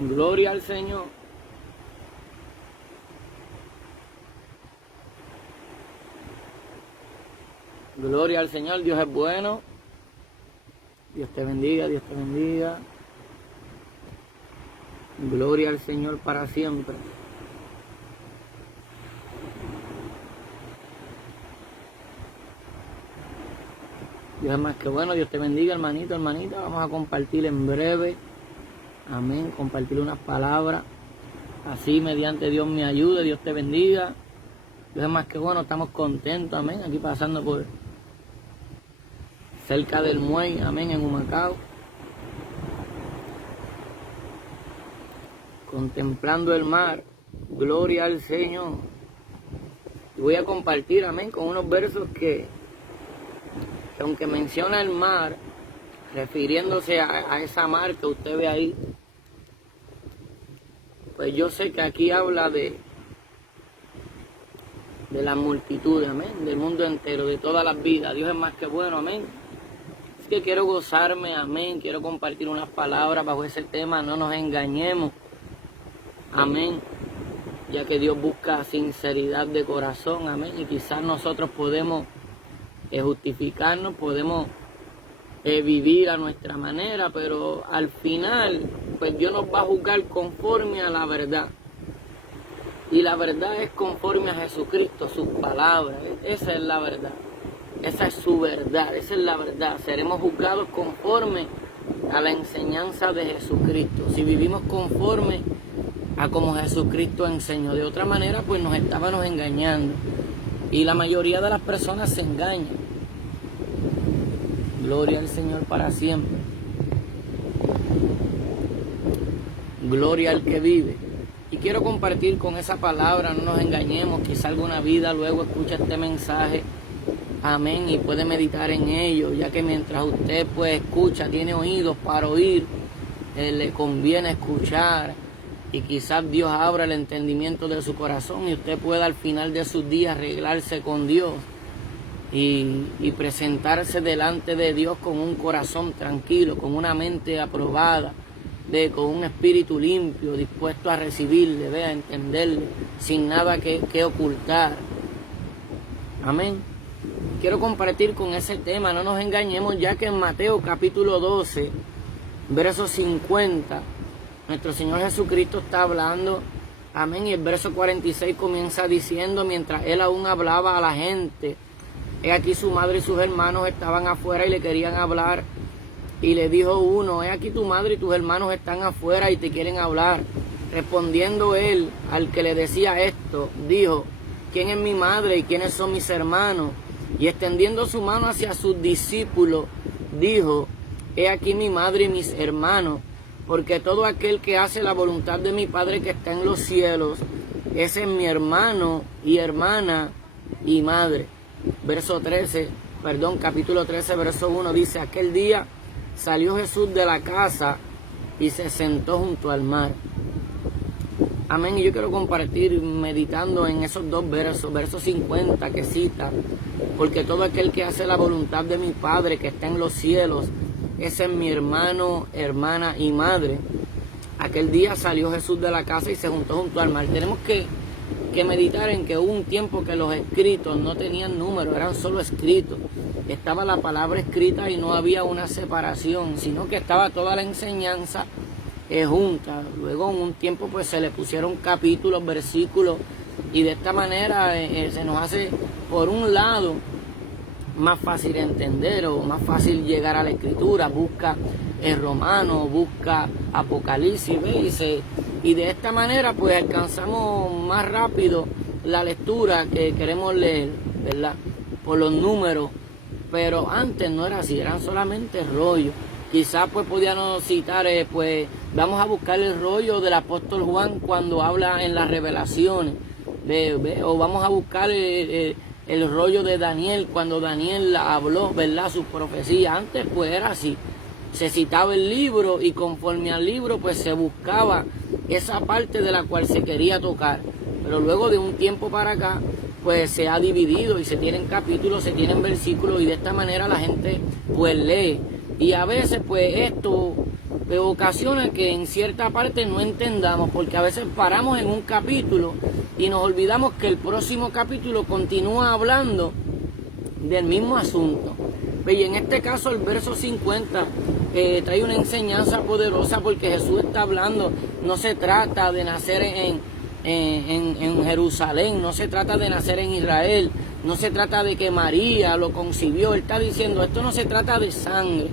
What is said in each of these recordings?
Gloria al Señor. Gloria al Señor, Dios es bueno. Dios te bendiga, Dios te bendiga. Gloria al Señor para siempre. Dios es más que bueno, Dios te bendiga, hermanito, hermanita. Vamos a compartir en breve. Amén, compartir unas palabras. Así mediante Dios me ayude, Dios te bendiga. Dios es más que bueno, estamos contentos, amén. Aquí pasando por cerca del muelle, amén, en Humacao. Contemplando el mar, gloria al Señor. Y voy a compartir, amén, con unos versos que aunque menciona el mar, refiriéndose a esa mar que usted ve ahí, pues yo sé que aquí habla de la multitud, amén, del mundo entero, de todas las vidas. Dios es más que bueno, amén. Es que quiero gozarme, amén, quiero compartir unas palabras bajo ese tema, no nos engañemos, amén, ya que Dios busca sinceridad de corazón, amén, y quizás nosotros podemos justificarnos, podemos vivir a nuestra manera, pero al final, pues Dios nos va a juzgar conforme a la verdad. Y la verdad es conforme a Jesucristo, sus palabras. Esa es la verdad. Esa es su verdad, esa es la verdad. Seremos juzgados conforme a la enseñanza de Jesucristo. Si vivimos conforme a como Jesucristo enseñó. De otra manera, pues nos estábamos engañando. Y la mayoría de las personas se engañan. Gloria al Señor para siempre. Gloria al que vive. Y quiero compartir con esa palabra, no nos engañemos, quizá alguna vida luego escucha este mensaje, amén, y puede meditar en ello, ya que mientras usted pues escucha, tiene oídos para oír, le conviene escuchar, y quizás Dios abra el entendimiento de su corazón y usted pueda al final de sus días arreglarse con Dios y presentarse delante de Dios con un corazón tranquilo, con una mente aprobada, con un espíritu limpio, dispuesto a recibirle, a entenderle, sin nada que ocultar. Amén. Quiero compartir con ese tema, no nos engañemos, ya que en Mateo capítulo 12, verso 50, nuestro Señor Jesucristo está hablando, amén, y el verso 46 comienza diciendo, mientras Él aún hablaba a la gente, he aquí su madre y sus hermanos estaban afuera y le querían hablar. Y le dijo uno, he aquí tu madre y tus hermanos están afuera y te quieren hablar. Respondiendo él al que le decía esto, dijo, ¿quién es mi madre y quiénes son mis hermanos? Y extendiendo su mano hacia sus discípulos, dijo, he aquí mi madre y mis hermanos, porque todo aquel que hace la voluntad de mi Padre que está en los cielos, ese es mi hermano y hermana y madre. Capítulo 13, verso 1 dice, aquel día salió Jesús de la casa y se sentó junto al mar. Amén. Y yo quiero compartir meditando en esos dos versos, verso 50 que cita, porque todo aquel que hace la voluntad de mi Padre que está en los cielos, ese es mi hermano, hermana y madre. Aquel día salió Jesús de la casa y se juntó junto al mar. Tenemos que meditar en que hubo un tiempo que los escritos no tenían número, eran solo escritos. Estaba la palabra escrita y no había una separación, sino que estaba toda la enseñanza junta. Luego en un tiempo pues se le pusieron capítulos, versículos, y de esta manera se nos hace, por un lado, más fácil entender o más fácil llegar a la escritura. Busca el Romano, busca Apocalipsis, y de esta manera pues alcanzamos más rápido la lectura que queremos leer, ¿verdad? Por los números. Pero antes no era así, eran solamente rollos. Quizás pues podíamos citar, pues vamos a buscar el rollo del apóstol Juan cuando habla en las revelaciones, o vamos a buscar el rollo de Daniel cuando Daniel habló, ¿verdad? Su profecía. Antes pues era así, se citaba el libro y conforme al libro pues se buscaba esa parte de la cual se quería tocar. Pero luego de un tiempo para acá pues se ha dividido y se tienen capítulos, se tienen versículos, y de esta manera la gente pues lee. Y a veces pues esto ocasiona que en cierta parte no entendamos, porque a veces paramos en un capítulo y nos olvidamos que el próximo capítulo continúa hablando del mismo asunto. Y en este caso el verso 50 trae una enseñanza poderosa, porque Jesús está hablando, no se trata de nacer en Jerusalén, no se trata de nacer en Israel, no se trata de que María lo concibió. Él está diciendo, esto no se trata de sangre.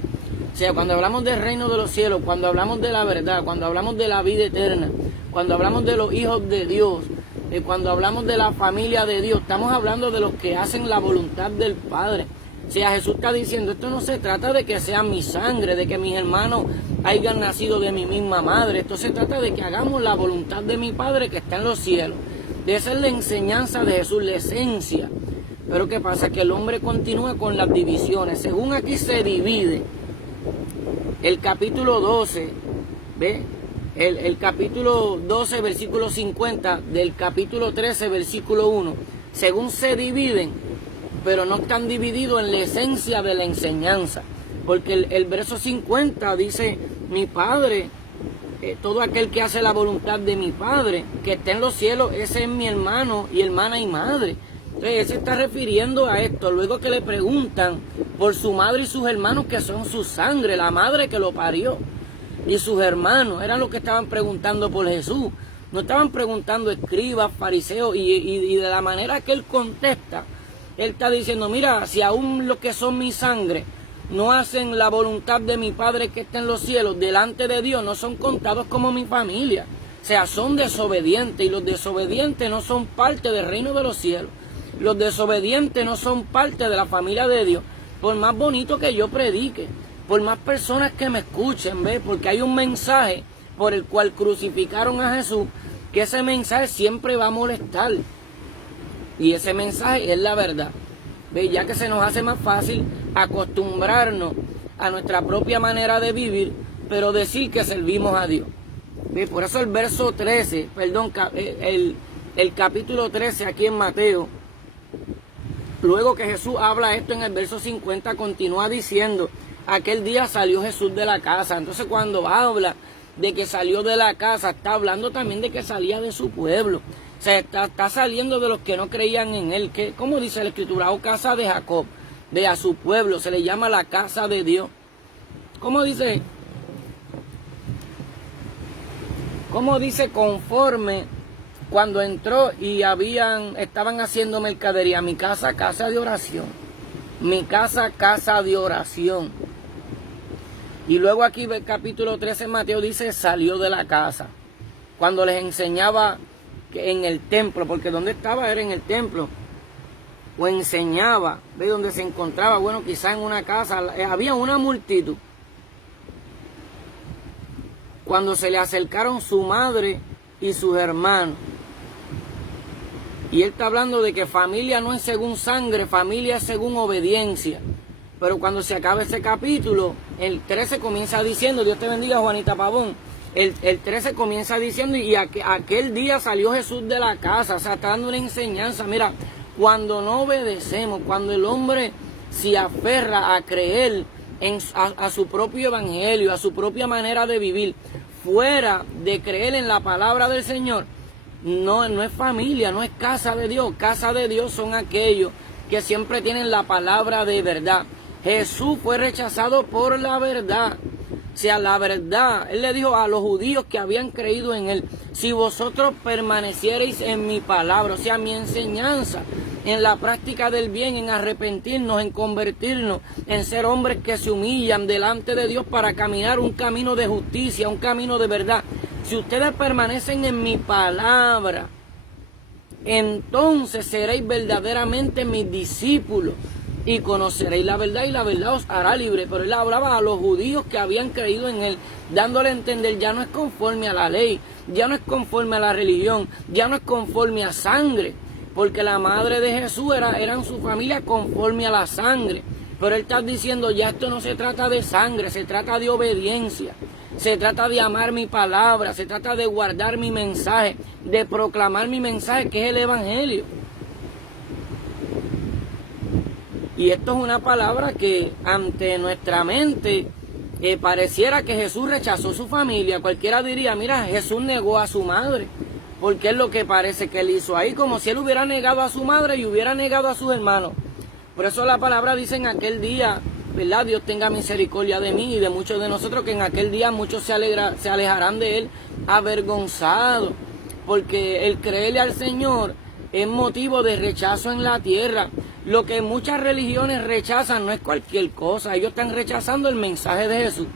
O sea, cuando hablamos del reino de los cielos, cuando hablamos de la verdad, cuando hablamos de la vida eterna, cuando hablamos de los hijos de Dios, cuando hablamos de la familia de Dios, estamos hablando de los que hacen la voluntad del Padre. O sea, Jesús está diciendo, esto no se trata de que sea mi sangre, de que mis hermanos hayan nacido de mi misma madre. Esto se trata de que hagamos la voluntad de mi Padre que está en los cielos. De esa es la enseñanza de Jesús, la esencia. Pero ¿qué pasa? Que el hombre continúa con las divisiones. Según aquí se divide el capítulo 12, ¿ve? El capítulo 12, versículo 50, del capítulo 13, versículo 1, según se dividen, pero no están divididos en la esencia de la enseñanza. Porque el verso 50 dice, mi Padre, todo aquel que hace la voluntad de mi Padre, que está en los cielos, ese es mi hermano y hermana y madre. Entonces, él se está refiriendo a esto. Luego que le preguntan por su madre y sus hermanos, que son su sangre, la madre que lo parió, y sus hermanos, eran los que estaban preguntando por Jesús. No estaban preguntando escribas, fariseos, y de la manera que él contesta, él está diciendo, mira, si aún los que son mi sangre no hacen la voluntad de mi Padre que está en los cielos, delante de Dios no son contados como mi familia. O sea, son desobedientes, y los desobedientes no son parte del reino de los cielos. Los desobedientes no son parte de la familia de Dios. Por más bonito que yo predique, por más personas que me escuchen, ¿ve? Porque hay un mensaje por el cual crucificaron a Jesús, que ese mensaje siempre va a molestar. Y ese mensaje es la verdad. ¿Ve? Ya que se nos hace más fácil acostumbrarnos a nuestra propia manera de vivir, pero decir que servimos a Dios. ¿Ve? Por eso el verso 13, perdón, el capítulo 13 aquí en Mateo, luego que Jesús habla esto en el verso 50, continúa diciendo, aquel día salió Jesús de la casa. Entonces cuando habla de que salió de la casa, está hablando también de que salía de su pueblo. O sea, está saliendo de los que no creían en él. Que, como dice la Escritura, o casa de Jacob, de a su pueblo, se le llama la casa de Dios. ¿Cómo dice? ¿Cómo dice? Conforme cuando entró y estaban haciendo mercadería, mi casa, casa de oración. Mi casa, casa de oración. Y luego aquí el capítulo 13 Mateo dice, salió de la casa. Cuando les enseñaba que en el templo, porque donde estaba era en el templo, o enseñaba, ve donde se encontraba, bueno, quizá en una casa, había una multitud. Cuando se le acercaron su madre y sus hermanos. Y él está hablando de que familia no es según sangre, familia es según obediencia. Pero cuando se acaba ese capítulo, el 13 comienza diciendo, Dios te bendiga, Juanita Pavón, el 13 comienza diciendo, y aquel día salió Jesús de la casa. O sea, está dando una enseñanza. Mira, cuando no obedecemos, cuando el hombre se aferra a creer a su propio evangelio, a su propia manera de vivir, fuera de creer en la palabra del Señor, no es familia, no es casa de Dios. Casa de Dios son aquellos que siempre tienen la palabra de verdad. Jesús fue rechazado por la verdad. O sea, la verdad, él le dijo a los judíos que habían creído en él, si vosotros permaneciereis en mi palabra, o sea, mi enseñanza, en la práctica del bien, en arrepentirnos, en convertirnos, en ser hombres que se humillan delante de Dios para caminar un camino de justicia, un camino de verdad. Si ustedes permanecen en mi palabra, entonces seréis verdaderamente mis discípulos y conoceréis la verdad, y la verdad os hará libre. Pero él hablaba a los judíos que habían creído en él, dándole a entender, ya no es conforme a la ley, ya no es conforme a la religión, ya no es conforme a sangre, porque la madre de Jesús eran su familia conforme a la sangre. Pero él está diciendo, ya esto no se trata de sangre, se trata de obediencia, se trata de amar mi palabra, se trata de guardar mi mensaje, de proclamar mi mensaje, que es el evangelio. Y esto es una palabra que ante nuestra mente pareciera que Jesús rechazó su familia. Cualquiera diría, mira, Jesús negó a su madre, porque es lo que parece que él hizo ahí, como si él hubiera negado a su madre y hubiera negado a sus hermanos. Por eso la palabra dice en aquel día, ¿verdad? Dios tenga misericordia de mí y de muchos de nosotros, que en aquel día muchos se alejarán de él avergonzados, porque el creerle al Señor es motivo de rechazo en la tierra. Lo que muchas religiones rechazan no es cualquier cosa. Ellos están rechazando el mensaje de Jesús,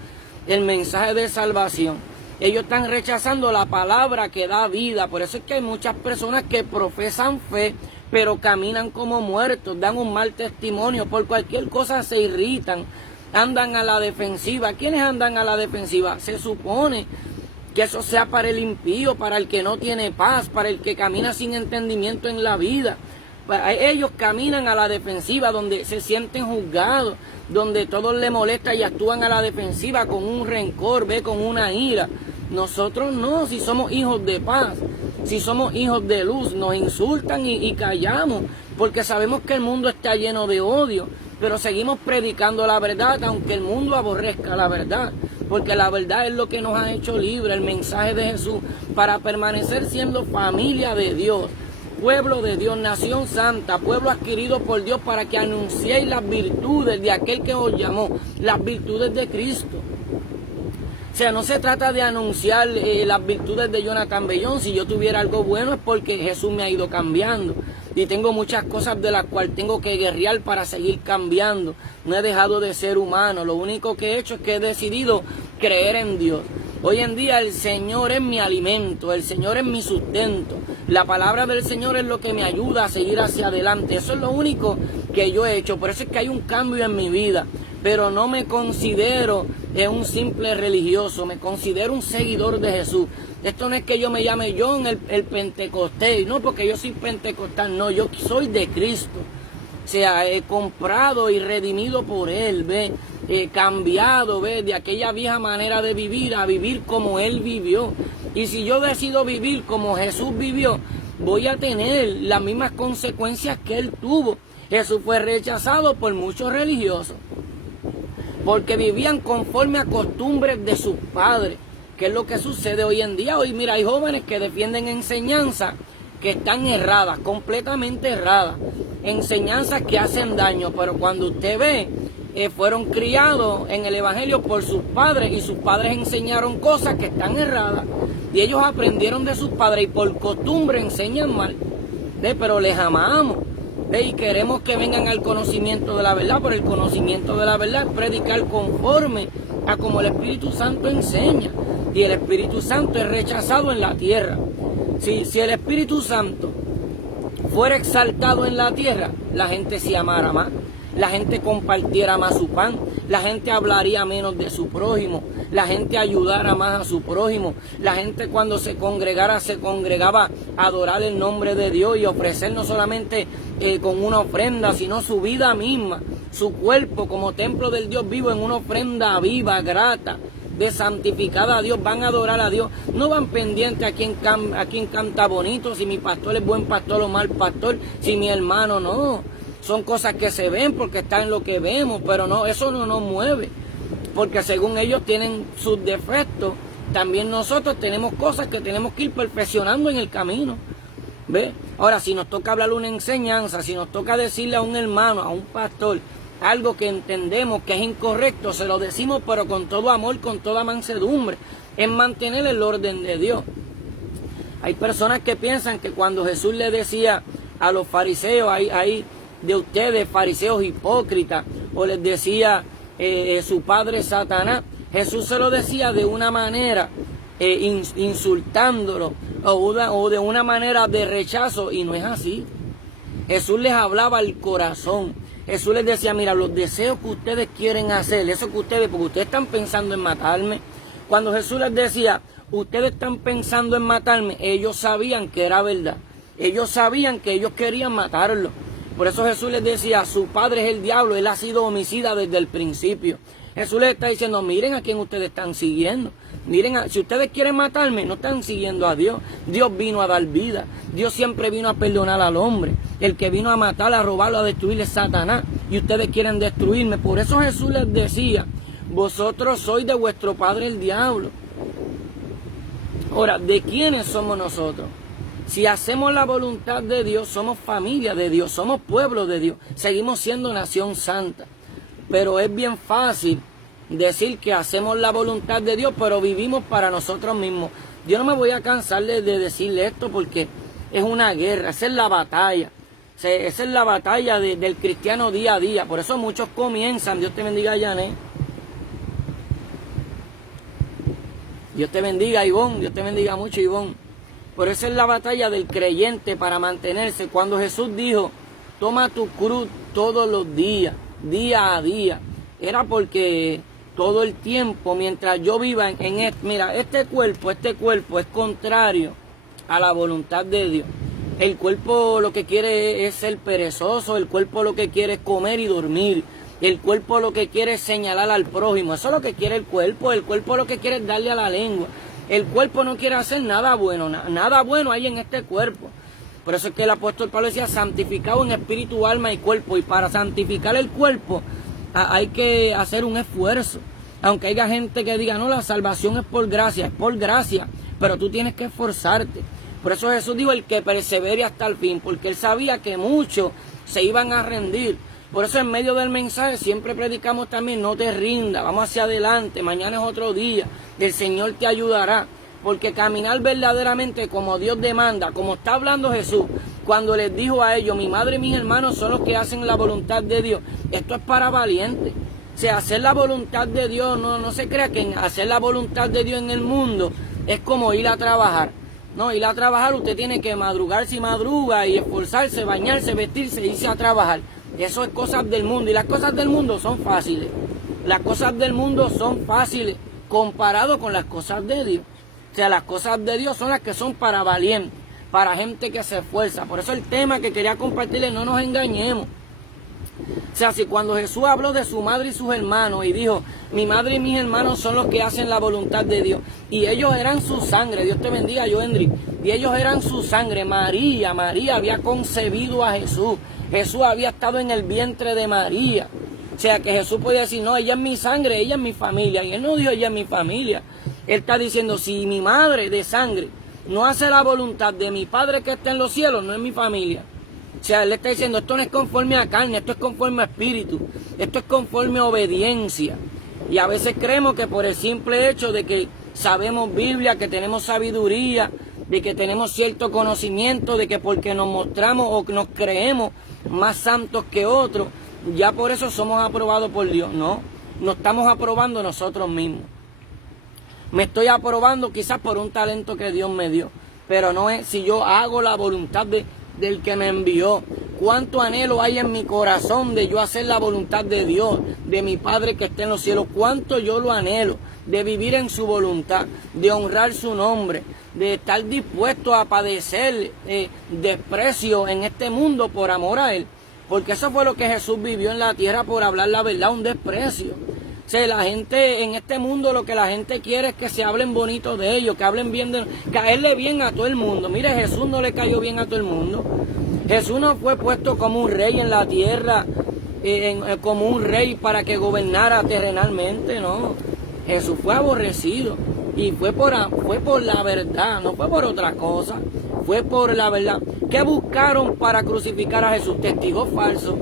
el mensaje de salvación. Ellos están rechazando la palabra que da vida. Por eso es que hay muchas personas que profesan fe, pero caminan como muertos, dan un mal testimonio. Por cualquier cosa se irritan, andan a la defensiva. ¿Quiénes andan a la defensiva? Se supone que eso sea para el impío, para el que no tiene paz, para el que camina sin entendimiento en la vida. Ellos caminan a la defensiva, donde se sienten juzgados, donde todo les molesta y actúan a la defensiva con un rencor, con una ira. Nosotros no, si somos hijos de paz, si somos hijos de luz, nos insultan y callamos, porque sabemos que el mundo está lleno de odio, pero seguimos predicando la verdad, aunque el mundo aborrezca la verdad, porque la verdad es lo que nos ha hecho libres, el mensaje de Jesús, para permanecer siendo familia de Dios, pueblo de Dios, nación santa, pueblo adquirido por Dios, para que anunciéis las virtudes de aquel que os llamó, las virtudes de Cristo. O sea, no se trata de anunciar las virtudes de Jonathan Bellón. Si yo tuviera algo bueno es porque Jesús me ha ido cambiando. Y tengo muchas cosas de las cuales tengo que guerrear para seguir cambiando. No he dejado de ser humano. Lo único que he hecho es que he decidido creer en Dios. Hoy en día el Señor es mi alimento, el Señor es mi sustento. La palabra del Señor es lo que me ayuda a seguir hacia adelante. Eso es lo único que yo he hecho. Por eso es que hay un cambio en mi vida. Pero no me considero un simple religioso, me considero un seguidor de Jesús. Esto no es que yo me llame John el Pentecostés, no porque yo soy pentecostal, no, yo soy de Cristo. O sea, comprado y redimido por Él, cambiado, de aquella vieja manera de vivir a vivir como Él vivió. Y si yo decido vivir como Jesús vivió, voy a tener las mismas consecuencias que Él tuvo. Jesús fue rechazado por muchos religiosos, porque vivían conforme a costumbres de sus padres. ¿Qué es lo que sucede hoy en día? Hoy, mira, hay jóvenes que defienden enseñanzas que están erradas, completamente erradas. Enseñanzas que hacen daño, pero cuando usted ve, fueron criados en el Evangelio por sus padres y sus padres enseñaron cosas que están erradas. Y ellos aprendieron de sus padres y por costumbre enseñan mal. Pero les amamos. Y queremos que vengan al conocimiento de la verdad, por el conocimiento de la verdad, predicar conforme a como el Espíritu Santo enseña. Y el Espíritu Santo es rechazado en la tierra. Si el Espíritu Santo fuera exaltado en la tierra, la gente se amara más, la gente compartiera más su pan, la gente hablaría menos de su prójimo, la gente ayudara más a su prójimo, la gente cuando se congregaba a adorar el nombre de Dios y ofrecer no solamente con una ofrenda, sino su vida misma, su cuerpo como templo del Dios vivo en una ofrenda viva, grata, de santificada a Dios. Van a adorar a Dios, no van pendientes a quién canta bonito, si mi pastor es buen pastor o mal pastor, si mi hermano no. Son cosas que se ven porque están en lo que vemos, pero no, eso no nos mueve, porque según ellos tienen sus defectos, también nosotros tenemos cosas que tenemos que ir perfeccionando en el camino. Ahora, si nos toca hablar una enseñanza, si nos toca decirle a un hermano, a un pastor, algo que entendemos que es incorrecto, se lo decimos, pero con todo amor, con toda mansedumbre, en mantener el orden de Dios. Hay personas que piensan que cuando Jesús le decía a los fariseos, ahí de ustedes, fariseos hipócritas, o les decía su padre Satanás, Jesús se lo decía de una manera insultándolo, o de una manera de rechazo, y no es así. Jesús les hablaba al corazón. Jesús les decía, mira, los deseos que ustedes quieren hacer, eso que ustedes, porque ustedes están pensando en matarme. Cuando Jesús les decía, ustedes están pensando en matarme, ellos sabían que era verdad. Ellos sabían que ellos querían matarlo. Por eso Jesús les decía, su padre es el diablo, él ha sido homicida desde el principio. Jesús les está diciendo, miren a quién ustedes están siguiendo. Miren, si ustedes quieren matarme, no están siguiendo a Dios. Dios vino a dar vida. Dios siempre vino a perdonar al hombre. El que vino a matar, a robar, a destruir es Satanás. Y ustedes quieren destruirme. Por eso Jesús les decía, vosotros sois de vuestro padre el diablo. Ahora, ¿de quiénes somos nosotros? Si hacemos la voluntad de Dios, somos familia de Dios, somos pueblo de Dios, seguimos siendo nación santa. Pero es bien fácil decir que hacemos la voluntad de Dios, pero vivimos para nosotros mismos. Yo no me voy a cansar de decirle esto porque es una guerra, esa es la batalla. Esa es la batalla del cristiano día a día. Por eso muchos comienzan, Dios te bendiga, Janet. Dios te bendiga, Ivonne, Dios te bendiga mucho, Ivonne. Por eso es la batalla del creyente para mantenerse. Cuando Jesús dijo, toma tu cruz todos los días, día a día, era porque todo el tiempo, mientras yo viva mira, este cuerpo es contrario a la voluntad de Dios. El cuerpo lo que quiere es ser perezoso, el cuerpo lo que quiere es comer y dormir, el cuerpo lo que quiere es señalar al prójimo, eso es lo que quiere el cuerpo lo que quiere es darle a la lengua. El cuerpo no quiere hacer nada bueno, nada bueno hay en este cuerpo. Por eso es que el apóstol Pablo decía, santificado en espíritu, alma y cuerpo. Y para santificar el cuerpo hay que hacer un esfuerzo. Aunque haya gente que diga, no, la salvación es por gracia, pero tú tienes que esforzarte. Por eso Jesús dijo, el que persevere hasta el fin, porque él sabía que muchos se iban a rendir. Por eso en medio del mensaje siempre predicamos también, no te rindas, vamos hacia adelante, mañana es otro día, el Señor te ayudará. Porque caminar verdaderamente como Dios demanda, como está hablando Jesús, cuando les dijo a ellos, mi madre y mis hermanos son los que hacen la voluntad de Dios, esto es para valientes. O sea, hacer la voluntad de Dios, no se crea que hacer la voluntad de Dios en el mundo es como ir a trabajar. No, ir a trabajar usted tiene que madrugar si madruga y esforzarse, bañarse, vestirse, irse a trabajar. Eso es cosas del mundo y las cosas del mundo son fáciles. Las cosas del mundo son fáciles comparado con las cosas de Dios. O sea, las cosas de Dios son las que son para valientes, para gente que se esfuerza. Por eso el tema que quería compartirles, no nos engañemos. O sea, si cuando Jesús habló de su madre y sus hermanos y dijo, mi madre y mis hermanos son los que hacen la voluntad de Dios, y ellos eran su sangre, Dios te bendiga, Joendry, y ellos eran su sangre. María había concebido a Jesús, Jesús había estado en el vientre de María. O sea, que Jesús podía decir, no, ella es mi sangre, ella es mi familia, y él no dijo, ella es mi familia. Él está diciendo, si mi madre de sangre no hace la voluntad de mi Padre que está en los cielos, no es mi familia. O sea, él le está diciendo, esto no es conforme a carne, esto es conforme a espíritu, esto es conforme a obediencia. Y a veces creemos que por el simple hecho de que sabemos Biblia, que tenemos sabiduría, de que tenemos cierto conocimiento, de que porque nos mostramos o nos creemos más santos que otros, ya por eso somos aprobados por Dios. No, nos estamos aprobando nosotros mismos. Me estoy aprobando quizás por un talento que Dios me dio, pero no es si yo hago la voluntad del que me envió. Cuánto anhelo hay en mi corazón de yo hacer la voluntad de Dios, de mi Padre que está en los cielos. Cuánto yo lo anhelo, de vivir en su voluntad, de honrar su nombre, de estar dispuesto a padecer desprecio en este mundo por amor a Él. Porque eso fue lo que Jesús vivió en la tierra por hablar la verdad, un desprecio. O sea, la gente en este mundo lo que la gente quiere es que se hablen bonito de ellos, que hablen bien de caerle bien a todo el mundo. Mire, Jesús no le cayó bien a todo el mundo. Jesús no fue puesto como un rey en la tierra, como un rey para que gobernara terrenalmente, no. Jesús fue aborrecido y fue por la verdad, no fue por otra cosa, fue por la verdad. ¿Qué buscaron para crucificar a Jesús? Testigos falsos.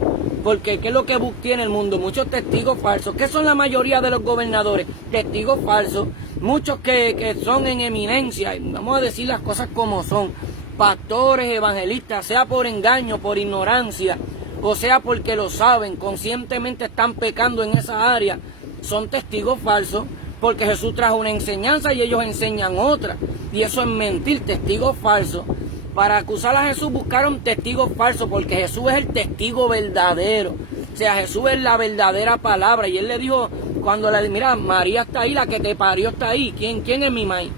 Porque ¿qué es lo que tiene el mundo? Muchos testigos falsos. ¿Qué son la mayoría de los gobernadores? Testigos falsos. Muchos que son en eminencia. Vamos a decir las cosas como son. Pastores, evangelistas, sea por engaño, por ignorancia, o sea porque lo saben, conscientemente están pecando en esa área. Son testigos falsos porque Jesús trajo una enseñanza y ellos enseñan otra. Y eso es mentir, testigos falsos. Para acusar a Jesús buscaron testigos falsos porque Jesús es el testigo verdadero. O sea, Jesús es la verdadera palabra. Y él le dijo, cuando le dijo, mira, María está ahí, la que te parió está ahí. ¿Quién es mi maíz?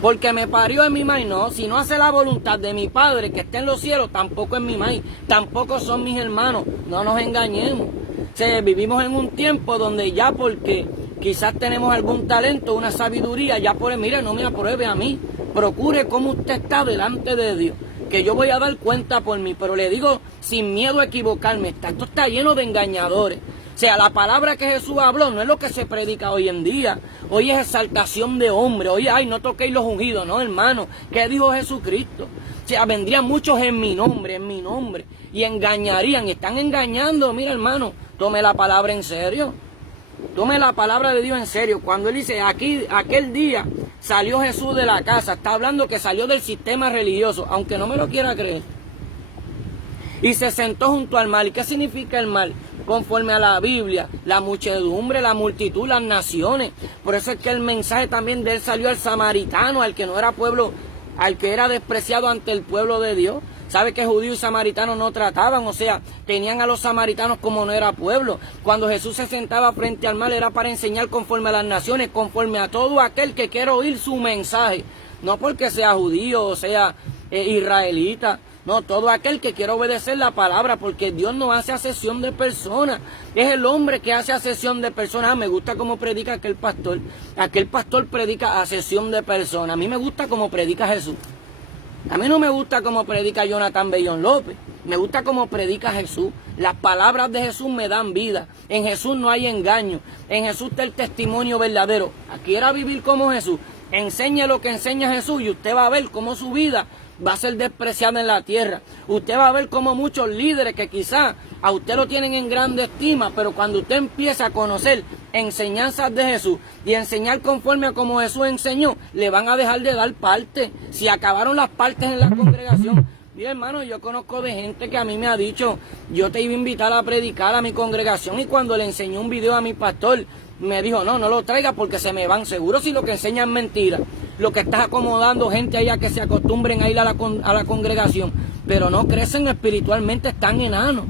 Porque me parió en mi maíz. No, si no hace la voluntad de mi Padre que está en los cielos, tampoco es mi maíz. Tampoco son mis hermanos. No nos engañemos. O sea, vivimos en un tiempo donde ya porque quizás tenemos algún talento, una sabiduría, ya por mire, no me apruebe a mí. Procure cómo usted está delante de Dios. que yo voy a dar cuenta por mí, pero le digo sin miedo a equivocarme, esto está lleno de engañadores. O sea, la palabra que Jesús habló no es lo que se predica hoy en día. Hoy es exaltación de hombre. Hoy, ay, no toquéis los ungidos, no, hermano. ¿Qué dijo Jesucristo? O sea, vendrían muchos en mi nombre, y engañarían, y están engañando. Mira, hermano, tome la palabra en serio. Tome la palabra de Dios en serio. Cuando él dice, aquel día salió Jesús de la casa, está hablando que salió del sistema religioso, aunque no me lo quiera creer. Y se sentó junto al mar. ¿Y qué significa el mar? Conforme a la Biblia, la muchedumbre, la multitud, las naciones. Por eso es que el mensaje también de él salió al samaritano, al que no era pueblo, al que era despreciado ante el pueblo de Dios. ¿Sabe que judíos y samaritanos no trataban? O sea, tenían a los samaritanos como no era pueblo. Cuando Jesús se sentaba frente al mar era para enseñar conforme a las naciones, conforme a todo aquel que quiera oír su mensaje. No porque sea judío o sea israelita. No, todo aquel que quiera obedecer la palabra, porque Dios no hace acepción de personas. Es el hombre que hace acepción de personas. Me gusta cómo predica aquel pastor. Aquel pastor predica acepción de personas. A mí me gusta cómo predica Jesús. A mí no me gusta cómo predica Jonathan Bellón López. Me gusta cómo predica Jesús. Las palabras de Jesús me dan vida. En Jesús no hay engaño. En Jesús está el testimonio verdadero. Quiera vivir como Jesús. Enseñe lo que enseña Jesús y usted va a ver cómo su vida va a ser despreciada en la tierra. Usted va a ver cómo muchos líderes que quizás a usted lo tienen en grande estima, pero cuando usted empieza a conocer enseñanzas de Jesús y enseñar conforme a como Jesús enseñó, le van a dejar de dar parte. Si acabaron las partes en la congregación. Mira, hermano, yo conozco de gente que a mí me ha dicho, yo te iba a invitar a predicar a mi congregación, y cuando le enseñé un video a mi pastor, me dijo, no lo traiga porque se me van. Seguro si lo que enseñan es mentira. Lo que estás acomodando gente allá que se acostumbren a ir a la congregación, pero no crecen espiritualmente, están enanos.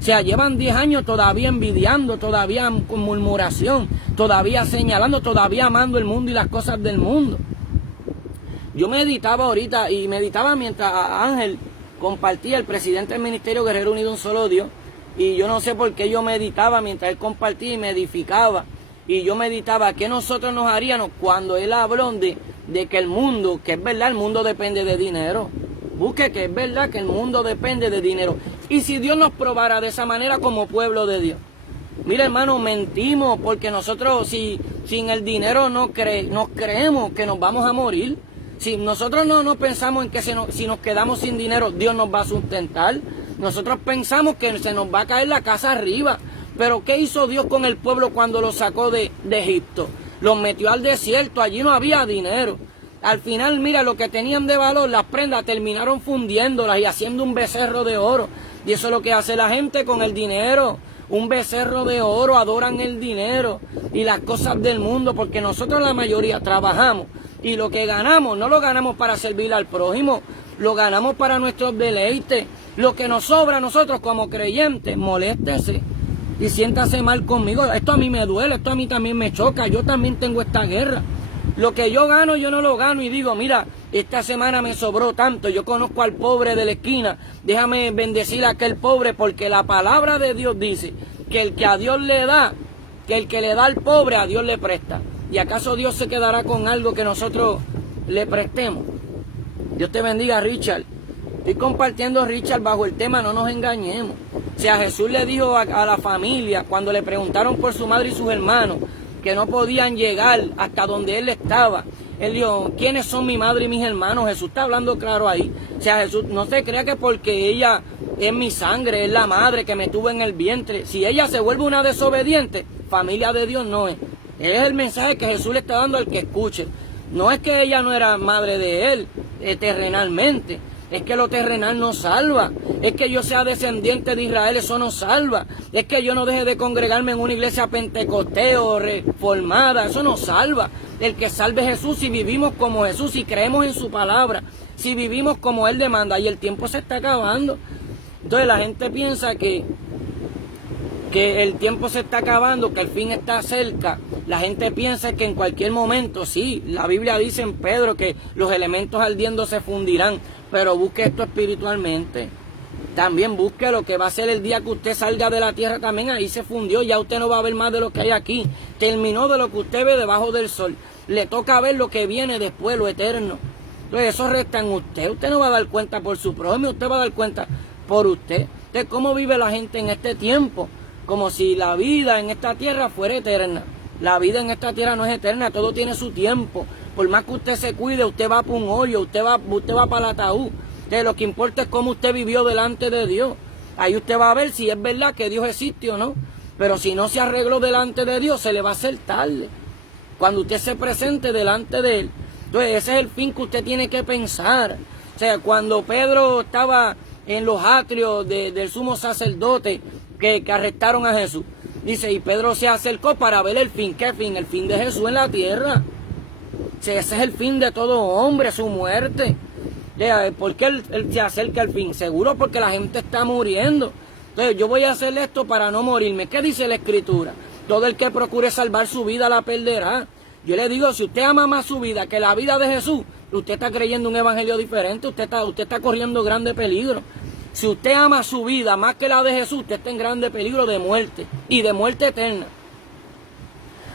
O sea, llevan 10 años todavía envidiando, todavía con murmuración, todavía señalando, todavía amando el mundo y las cosas del mundo. Yo meditaba ahorita, y meditaba mientras Ángel compartía, el presidente del Ministerio Guerrero Unido Un Solo Dios, y yo no sé por qué yo meditaba mientras él compartía y me edificaba. Y yo meditaba qué nosotros nos haríamos cuando él habló de que el mundo, que es verdad, el mundo depende de dinero. Busque que es verdad que el mundo depende de dinero. Y si Dios nos probara de esa manera como pueblo de Dios. Mira, hermano, mentimos porque nosotros sin el dinero nos creemos que nos vamos a morir. Si nosotros no pensamos en que si nos quedamos sin dinero, Dios nos va a sustentar. Nosotros pensamos que se nos va a caer la casa arriba. Pero ¿qué hizo Dios con el pueblo cuando lo sacó de Egipto? Los metió al desierto, allí no había dinero. Al final, mira, lo que tenían de valor, las prendas, terminaron fundiéndolas y haciendo un becerro de oro. Y eso es lo que hace la gente con el dinero. Un becerro de oro, adoran el dinero y las cosas del mundo, porque nosotros la mayoría trabajamos. Y lo que ganamos, no lo ganamos para servir al prójimo, lo ganamos para nuestros deleites. Lo que nos sobra a nosotros como creyentes, moléstese y siéntase mal conmigo. Esto a mí me duele, esto a mí también me choca, yo también tengo esta guerra. Lo que yo gano, yo no lo gano y digo, mira, esta semana me sobró tanto, yo conozco al pobre de la esquina, déjame bendecir a aquel pobre, porque la palabra de Dios dice que el que a Dios le da, que el que le da al pobre, a Dios le presta. ¿Y acaso Dios se quedará con algo que nosotros le prestemos? Dios te bendiga, Richard. Estoy compartiendo, Richard, bajo el tema no nos engañemos. O sea, Jesús le dijo a la familia, cuando le preguntaron por su madre y sus hermanos, que no podían llegar hasta donde él estaba. Él dijo, ¿quiénes son mi madre y mis hermanos? Jesús está hablando claro ahí. O sea, Jesús no se crea que porque ella es mi sangre, es la madre que me tuvo en el vientre. Si ella se vuelve una desobediente, familia de Dios no es. Es el mensaje que Jesús le está dando al que escuche. No es que ella no era madre de él, terrenalmente. Es que lo terrenal no salva. Es que yo sea descendiente de Israel, eso no salva. Es que yo no deje de congregarme en una iglesia pentecostés o reformada, eso no salva. El que salve es Jesús, si vivimos como Jesús, si creemos en su palabra, si vivimos como Él demanda. Y el tiempo se está acabando. Entonces la gente piensa que el tiempo se está acabando, que el fin está cerca. La gente piensa que en cualquier momento, sí, la Biblia dice en Pedro que los elementos ardiendo se fundirán, pero busque esto espiritualmente. También busque lo que va a ser el día que usted salga de la tierra, también ahí se fundió, ya usted no va a ver más de lo que hay aquí. Terminó de lo que usted ve debajo del sol. Le toca ver lo que viene después, lo eterno. Entonces eso resta en usted. Usted no va a dar cuenta por su prójimo, usted va a dar cuenta por usted. Entonces, ¿cómo vive la gente en este tiempo? Como si la vida en esta tierra fuera eterna. La vida en esta tierra no es eterna, todo tiene su tiempo. Por más que usted se cuide, usted va para un hoyo, usted va para el ataúd. Entonces, lo que importa es cómo usted vivió delante de Dios. Ahí usted va a ver si es verdad que Dios existe o no. Pero si no se arregló delante de Dios, se le va a hacer tarde. Cuando usted se presente delante de Él. Entonces, ese es el fin que usted tiene que pensar. O sea, cuando Pedro estaba en los atrios del sumo sacerdote que arrestaron a Jesús, dice, y Pedro se acercó para ver el fin. ¿Qué fin? El fin de Jesús en la tierra. O sea, ese es el fin de todo hombre, su muerte. O sea, ¿por qué él se acerca al fin? Seguro porque la gente está muriendo. Entonces, yo voy a hacer esto para no morirme. ¿Qué dice la Escritura? Todo el que procure salvar su vida la perderá. Yo le digo, si usted ama más su vida que la vida de Jesús, usted está creyendo un evangelio diferente, usted está corriendo grande peligro. Si usted ama su vida más que la de Jesús, usted está en grande peligro de muerte, y de muerte eterna.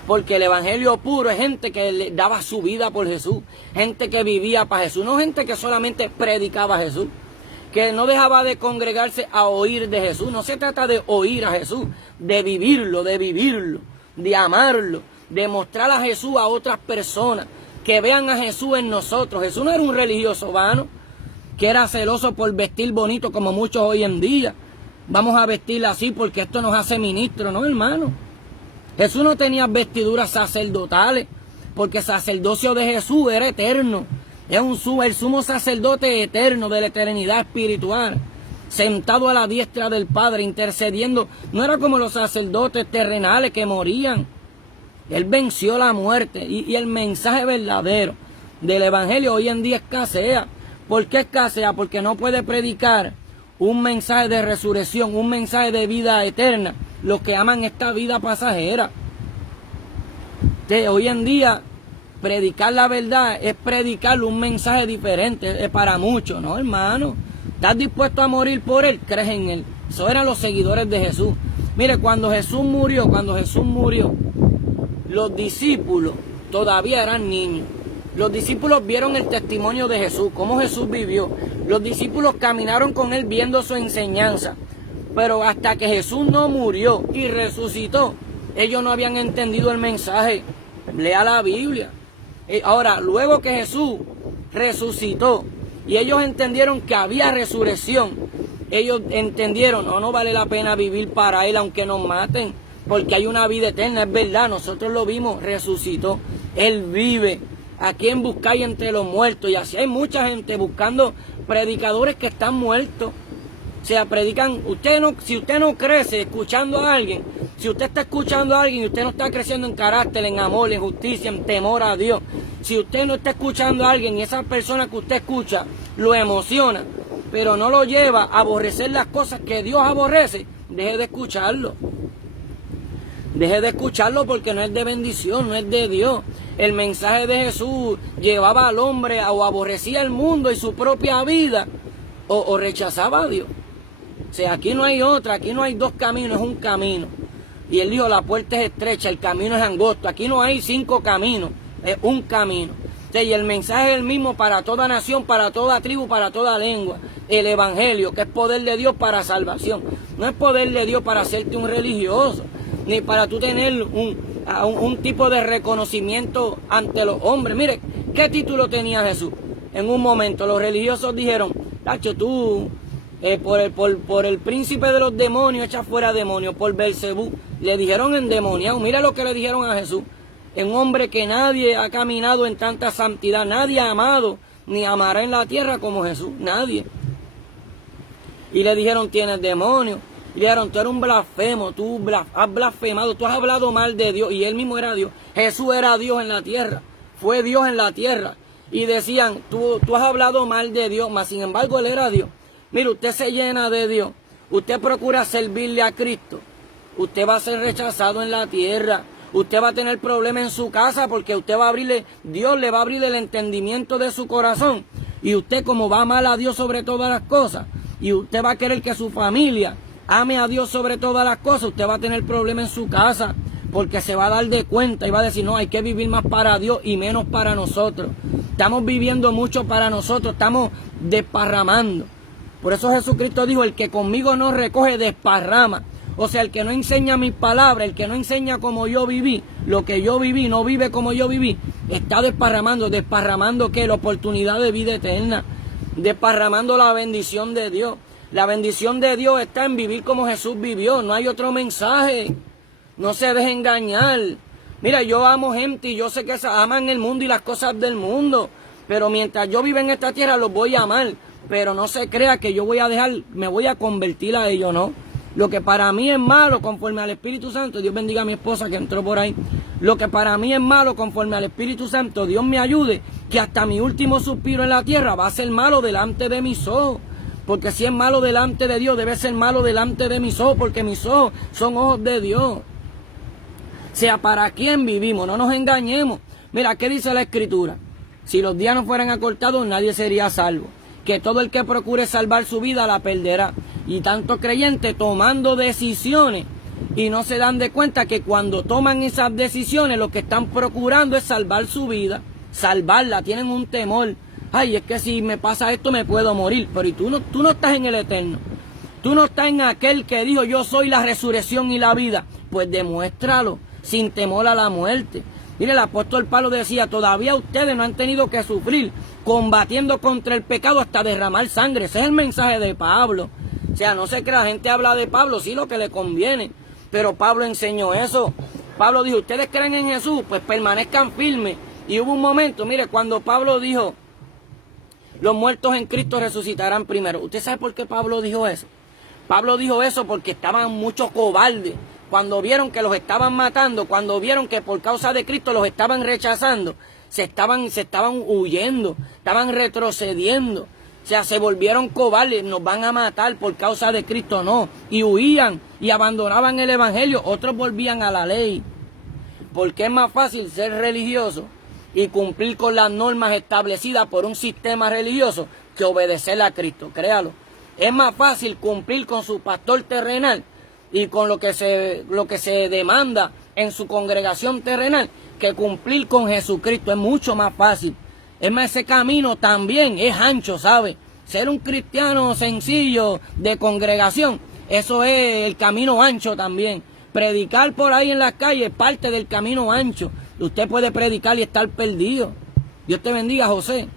Porque el evangelio puro es gente que le daba su vida por Jesús, gente que vivía para Jesús, no gente que solamente predicaba a Jesús, que no dejaba de congregarse a oír de Jesús. No se trata de oír a Jesús, de vivirlo, de amarlo, de mostrar a Jesús a otras personas, que vean a Jesús en nosotros. Jesús no era un religioso vano, que era celoso por vestir bonito como muchos hoy en día. Vamos a vestir así porque esto nos hace ministros, ¿no, hermano? Jesús no tenía vestiduras sacerdotales, porque el sacerdocio de Jesús era eterno. Es el sumo sacerdote eterno de la eternidad espiritual, sentado a la diestra del Padre, intercediendo. No era como los sacerdotes terrenales que morían. Él venció la muerte, y el mensaje verdadero del evangelio hoy en día escasea. ¿Por qué escasea? Porque no puede predicar un mensaje de resurrección, un mensaje de vida eterna, los que aman esta vida pasajera. Hoy en día, predicar la verdad es predicar un mensaje diferente, es para muchos, ¿no, hermano? ¿Estás dispuesto a morir por Él? ¿Crees en Él? Eso eran los seguidores de Jesús. Mire, cuando Jesús murió, los discípulos todavía eran niños. Los discípulos vieron el testimonio de Jesús, cómo Jesús vivió. Los discípulos caminaron con Él viendo su enseñanza. Pero hasta que Jesús no murió y resucitó, ellos no habían entendido el mensaje. Lea la Biblia. Ahora, luego que Jesús resucitó y ellos entendieron que había resurrección, ellos entendieron, no vale la pena vivir para Él aunque nos maten, porque hay una vida eterna. Es verdad, nosotros lo vimos, resucitó, Él vive. ¿A quién buscáis entre los muertos? Y así hay mucha gente buscando predicadores que están muertos. O sea, predican, si usted no crece escuchando a alguien, si usted está escuchando a alguien y usted no está creciendo en carácter, en amor, en justicia, en temor a Dios, si usted no está escuchando a alguien y esa persona que usted escucha lo emociona, pero no lo lleva a aborrecer las cosas que Dios aborrece, deje de escucharlo. Deje de escucharlo porque no es de bendición, no es de Dios. El mensaje de Jesús llevaba al hombre o aborrecía el mundo y su propia vida o rechazaba a Dios. O sea, aquí no hay otra, aquí no hay dos caminos, es un camino. Y Él dijo, la puerta es estrecha, el camino es angosto. Aquí no hay 5 caminos, es un camino. O sea, y el mensaje es el mismo para toda nación, para toda tribu, para toda lengua. El evangelio, que es poder de Dios para salvación. No es poder de Dios para hacerte un religioso, ni para tú tener un tipo de reconocimiento ante los hombres. Mire, ¿qué título tenía Jesús? En un momento los religiosos dijeron, tacho, tú, por el príncipe de los demonios, echa fuera demonios, por Belcebú. Le dijeron endemoniado. Mira lo que le dijeron a Jesús. Un hombre que nadie ha caminado en tanta santidad, nadie ha amado, ni amará en la tierra como Jesús, nadie. Y le dijeron, tienes demonios. Y le dijeron, tú eres un blasfemo, tú has blasfemado, tú has hablado mal de Dios. Y Él mismo era Dios. Jesús era Dios en la tierra, fue Dios en la tierra. Y decían, tú has hablado mal de Dios, mas sin embargo Él era Dios. Mire, usted se llena de Dios, usted procura servirle a Cristo, usted va a ser rechazado en la tierra. Usted va a tener problemas en su casa porque Dios le va a abrir el entendimiento de su corazón. Y usted, como va a amar a Dios sobre todas las cosas, y usted va a querer que su familia ame a Dios sobre todas las cosas, usted va a tener problemas en su casa porque se va a dar de cuenta y va a decir, no, hay que vivir más para Dios y menos para nosotros. Estamos viviendo mucho para nosotros, estamos desparramando. Por eso Jesucristo dijo, el que conmigo no recoge, desparrama. O sea, el que no enseña mis palabras, el que no enseña como yo viví, lo que yo viví, no vive como yo viví, está desparramando. ¿Desparramando qué? La oportunidad de vida eterna. Desparramando la bendición de Dios. La bendición de Dios está en vivir como Jesús vivió. No hay otro mensaje. No se deje engañar. Mira, yo amo gente y yo sé que aman el mundo y las cosas del mundo. Pero mientras yo viva en esta tierra los voy a amar. Pero no se crea que yo voy a dejar, me voy a convertir a ellos, ¿no? Lo que para mí es malo conforme al Espíritu Santo, Dios bendiga a mi esposa que entró por ahí. Lo que para mí es malo conforme al Espíritu Santo, Dios me ayude, que hasta mi último suspiro en la tierra va a ser malo delante de mis ojos. Porque si es malo delante de Dios, debe ser malo delante de mis ojos, porque mis ojos son ojos de Dios. O sea, ¿para quién vivimos? No nos engañemos. Mira, ¿qué dice la Escritura? Si los días no fueran acortados, nadie sería salvo. Que todo el que procure salvar su vida la perderá. Y tantos creyentes tomando decisiones y no se dan de cuenta que cuando toman esas decisiones lo que están procurando es salvar su vida, salvarla, tienen un temor. Ay, es que si me pasa esto me puedo morir. Pero y tú no estás en el eterno. Tú no estás en aquel que dijo yo soy la resurrección y la vida. Pues demuéstralo sin temor a la muerte. Mire, el apóstol Pablo decía, todavía ustedes no han tenido que sufrir combatiendo contra el pecado hasta derramar sangre. Ese es el mensaje de Pablo. O sea, no sé que la gente habla de Pablo, sí lo que le conviene. Pero Pablo enseñó eso. Pablo dijo, ustedes creen en Jesús, pues permanezcan firmes. Y hubo un momento, mire, cuando Pablo dijo, los muertos en Cristo resucitarán primero. ¿Usted sabe por qué Pablo dijo eso? Pablo dijo eso porque estaban muchos cobardes. Cuando vieron que los estaban matando, cuando vieron que por causa de Cristo los estaban rechazando, se estaban huyendo, estaban retrocediendo. O sea, se volvieron cobardes, nos van a matar por causa de Cristo, no. Y huían y abandonaban el Evangelio, otros volvían a la ley. Porque es más fácil ser religioso y cumplir con las normas establecidas por un sistema religioso que obedecer a Cristo, créalo. Es más fácil cumplir con su pastor terrenal y con lo que se demanda en su congregación terrenal que cumplir con Jesucristo. Es mucho más fácil. Es más, ese camino también es ancho, ¿sabe? Ser un cristiano sencillo de congregación, eso es el camino ancho también. Predicar por ahí en las calles es parte del camino ancho. Usted puede predicar y estar perdido. Dios te bendiga, José.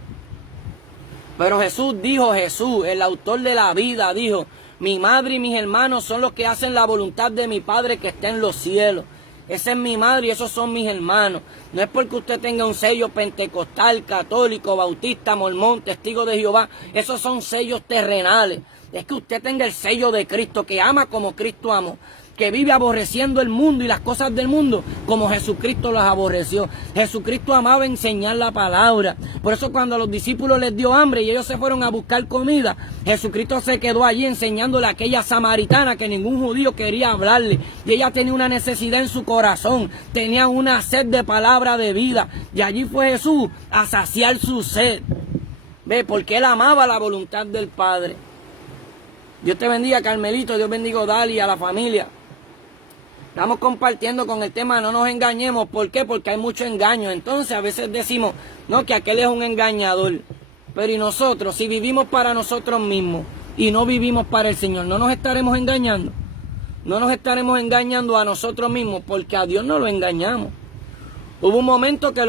Pero Jesús dijo, Jesús, el autor de la vida, dijo, mi madre y mis hermanos son los que hacen la voluntad de mi Padre que está en los cielos. Esa es mi madre y esos son mis hermanos. No es porque usted tenga un sello pentecostal, católico, bautista, mormón, testigo de Jehová. Esos son sellos terrenales. Es que usted tenga el sello de Cristo, que ama como Cristo amó, que vive aborreciendo el mundo y las cosas del mundo como Jesucristo las aborreció. Jesucristo amaba enseñar la palabra. Por eso cuando a los discípulos les dio hambre y ellos se fueron a buscar comida, Jesucristo se quedó allí enseñándole a aquella samaritana que ningún judío quería hablarle. Y ella tenía una necesidad en su corazón, tenía una sed de palabra de vida. Y allí fue Jesús a saciar su sed. ¿Ve? Porque él amaba la voluntad del Padre. Dios te bendiga, Carmelito. Dios bendiga, Dali, a la familia. Estamos compartiendo con el tema, no nos engañemos. ¿Por qué? Porque hay mucho engaño. Entonces a veces decimos, no, que aquel es un engañador. Pero y nosotros, si vivimos para nosotros mismos y no vivimos para el Señor, ¿no nos estaremos engañando? No nos estaremos engañando a nosotros mismos, porque a Dios no lo engañamos. Hubo un momento que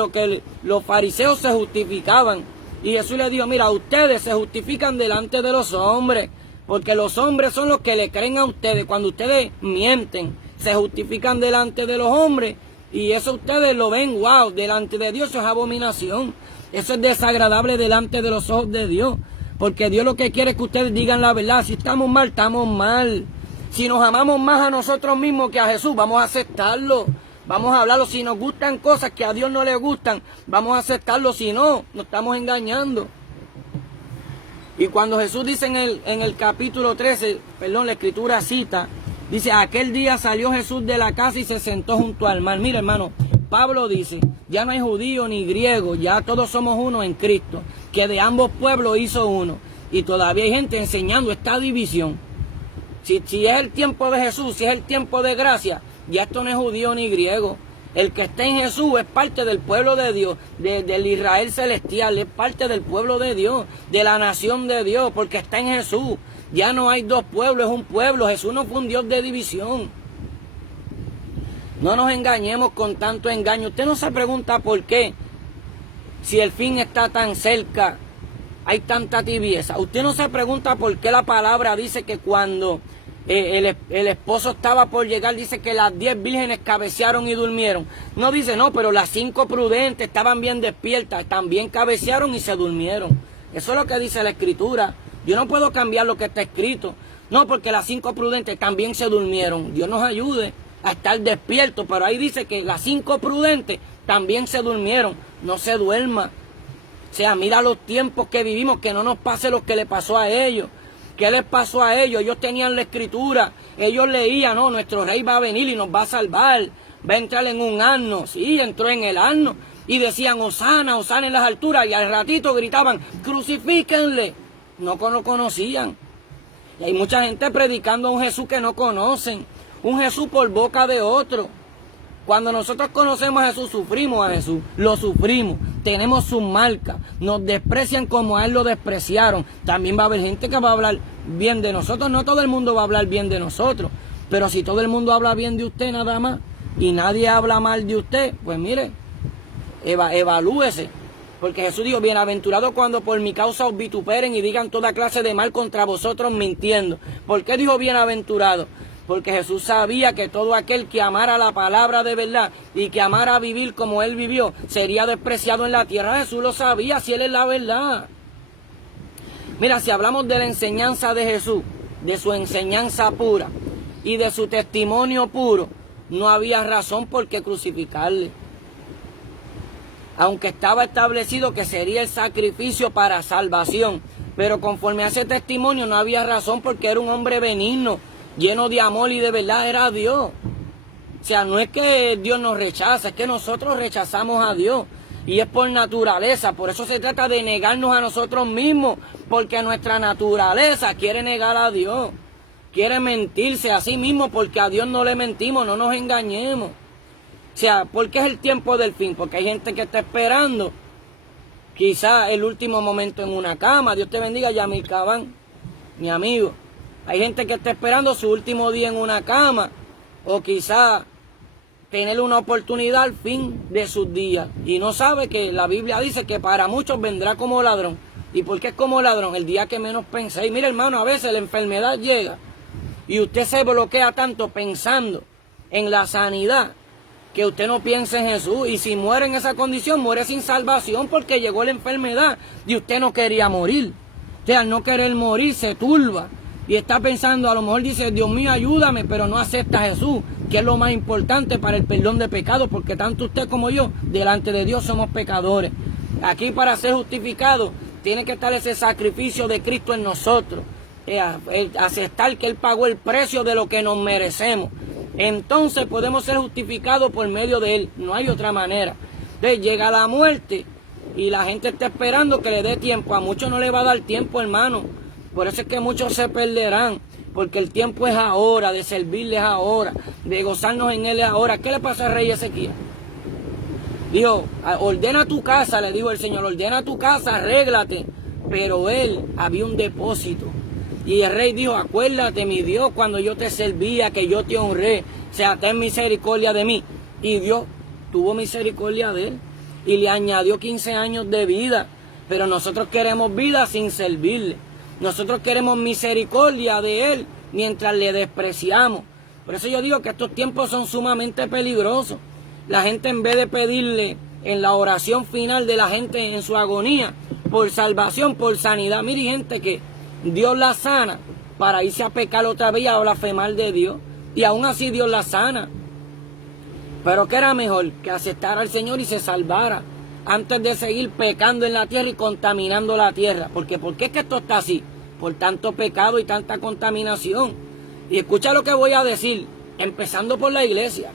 los fariseos se justificaban. Y Jesús les dijo, mira, ustedes se justifican delante de los hombres, porque los hombres son los que le creen a ustedes. Cuando ustedes mienten, se justifican delante de los hombres, y eso ustedes lo ven, wow, delante de Dios eso es abominación. Eso es desagradable delante de los ojos de Dios, porque Dios lo que quiere es que ustedes digan la verdad. Si estamos mal, estamos mal. Si nos amamos más a nosotros mismos que a Jesús, vamos a aceptarlo, vamos a hablarlo. Si nos gustan cosas que a Dios no le gustan, vamos a aceptarlo. Si no, nos estamos engañando. Y cuando Jesús dice en el capítulo 13, la escritura cita, dice, aquel día salió Jesús de la casa y se sentó junto al mar. Mira, hermano, Pablo dice, ya no hay judío ni griego, ya todos somos uno en Cristo, que de ambos pueblos hizo uno. Y todavía hay gente enseñando esta división. Si es el tiempo de Jesús, si es el tiempo de gracia, ya esto no es judío ni griego. El que está en Jesús es parte del pueblo de Dios, del Israel celestial, es parte del pueblo de Dios, de la nación de Dios, porque está en Jesús. Ya no hay dos pueblos, es un pueblo. Jesús no fue un Dios de división. No nos engañemos con tanto engaño. Usted no se pregunta por qué, si el fin está tan cerca, hay tanta tibieza. Usted no se pregunta por qué la palabra dice que cuando el esposo estaba por llegar, dice que las 10 vírgenes cabecearon y durmieron. No dice, no, pero las 5 prudentes estaban bien despiertas, también cabecearon y se durmieron. Eso es lo que dice la Escritura. Yo no puedo cambiar lo que está escrito. No, porque las 5 prudentes también se durmieron. Dios nos ayude a estar despiertos, pero ahí dice que las 5 prudentes también se durmieron. No se duerma. O sea, mira los tiempos que vivimos, que no nos pase lo que le pasó a ellos. ¿Qué les pasó a ellos? Ellos tenían la Escritura, ellos leían, no, nuestro rey va a venir y nos va a salvar, va a entrar en un asno. Sí, entró en el asno y decían, Hosana, Hosana en las alturas, y al ratito gritaban, crucifíquenle. No lo conocían. Y hay mucha gente predicando a un Jesús que no conocen, un Jesús por boca de otro. Cuando nosotros conocemos a Jesús, sufrimos a Jesús, lo sufrimos, tenemos sus marcas, nos desprecian como a Él lo despreciaron. También va a haber gente que va a hablar bien de nosotros, no todo el mundo va a hablar bien de nosotros, pero si todo el mundo habla bien de usted nada más y nadie habla mal de usted, pues mire, evalúese. Porque Jesús dijo, bienaventurado cuando por mi causa os vituperen y digan toda clase de mal contra vosotros mintiendo. ¿Por qué dijo bienaventurado? Porque Jesús sabía que todo aquel que amara la palabra de verdad y que amara vivir como Él vivió, sería despreciado en la tierra. Jesús lo sabía, si Él es la verdad. Mira, si hablamos de la enseñanza de Jesús, de su enseñanza pura y de su testimonio puro, no había razón por qué crucificarle. Aunque estaba establecido que sería el sacrificio para salvación, pero conforme a ese testimonio no había razón porque era un hombre benigno, lleno de amor y de verdad, era Dios. O sea, no es que Dios nos rechaza, es que nosotros rechazamos a Dios. Y es por naturaleza, por eso se trata de negarnos a nosotros mismos, porque nuestra naturaleza quiere negar a Dios, quiere mentirse a sí mismo, porque a Dios no le mentimos, no nos engañemos. O sea, ¿por qué es el tiempo del fin? Porque hay gente que está esperando quizá el último momento en una cama. Dios te bendiga, Yamil Cabán, mi amigo. Hay gente que está esperando su último día en una cama, o quizá tener una oportunidad al fin de sus días. Y no sabe que la Biblia dice que para muchos vendrá como ladrón. ¿Y por qué es como ladrón? El día que menos penséis. Mire, hermano, a veces la enfermedad llega y usted se bloquea tanto pensando en la sanidad que usted no piensa en Jesús. Y si muere en esa condición, muere sin salvación porque llegó la enfermedad y usted no quería morir. O sea, al no querer morir se turba. Y está pensando, a lo mejor dice, Dios mío, ayúdame, pero no acepta a Jesús, que es lo más importante para el perdón de pecados, porque tanto usted como yo, delante de Dios somos pecadores. Aquí para ser justificados, tiene que estar ese sacrificio de Cristo en nosotros, aceptar que Él pagó el precio de lo que nos merecemos. Entonces podemos ser justificados por medio de Él, no hay otra manera. Entonces llega la muerte y la gente está esperando que le dé tiempo. A muchos no le va a dar tiempo, hermano. Por eso es que muchos se perderán, porque el tiempo es ahora, de servirles ahora, de gozarnos en Él ahora. ¿Qué le pasa al rey Ezequiel? Dijo, ordena tu casa, le dijo el Señor, ordena tu casa, arréglate. Pero él había un depósito. Y el rey dijo, acuérdate, mi Dios, cuando yo te servía, que yo te honré, o sea, ten misericordia de mí. Y Dios tuvo misericordia de él y le añadió 15 años de vida. Pero nosotros queremos vida sin servirle. Nosotros queremos misericordia de Él mientras le despreciamos. Por eso yo digo que estos tiempos son sumamente peligrosos. La gente, en vez de pedirle en la oración final de la gente en su agonía por salvación, por sanidad, mire, gente que Dios la sana para irse a pecar otra vez y a blasfemar de Dios. Y aún así Dios la sana. Pero ¿qué era mejor? Que aceptara al Señor y se salvara, antes de seguir pecando en la tierra y contaminando la tierra. Porque ¿por qué es que esto está así? Por tanto pecado y tanta contaminación. Y escucha lo que voy a decir, empezando por la iglesia,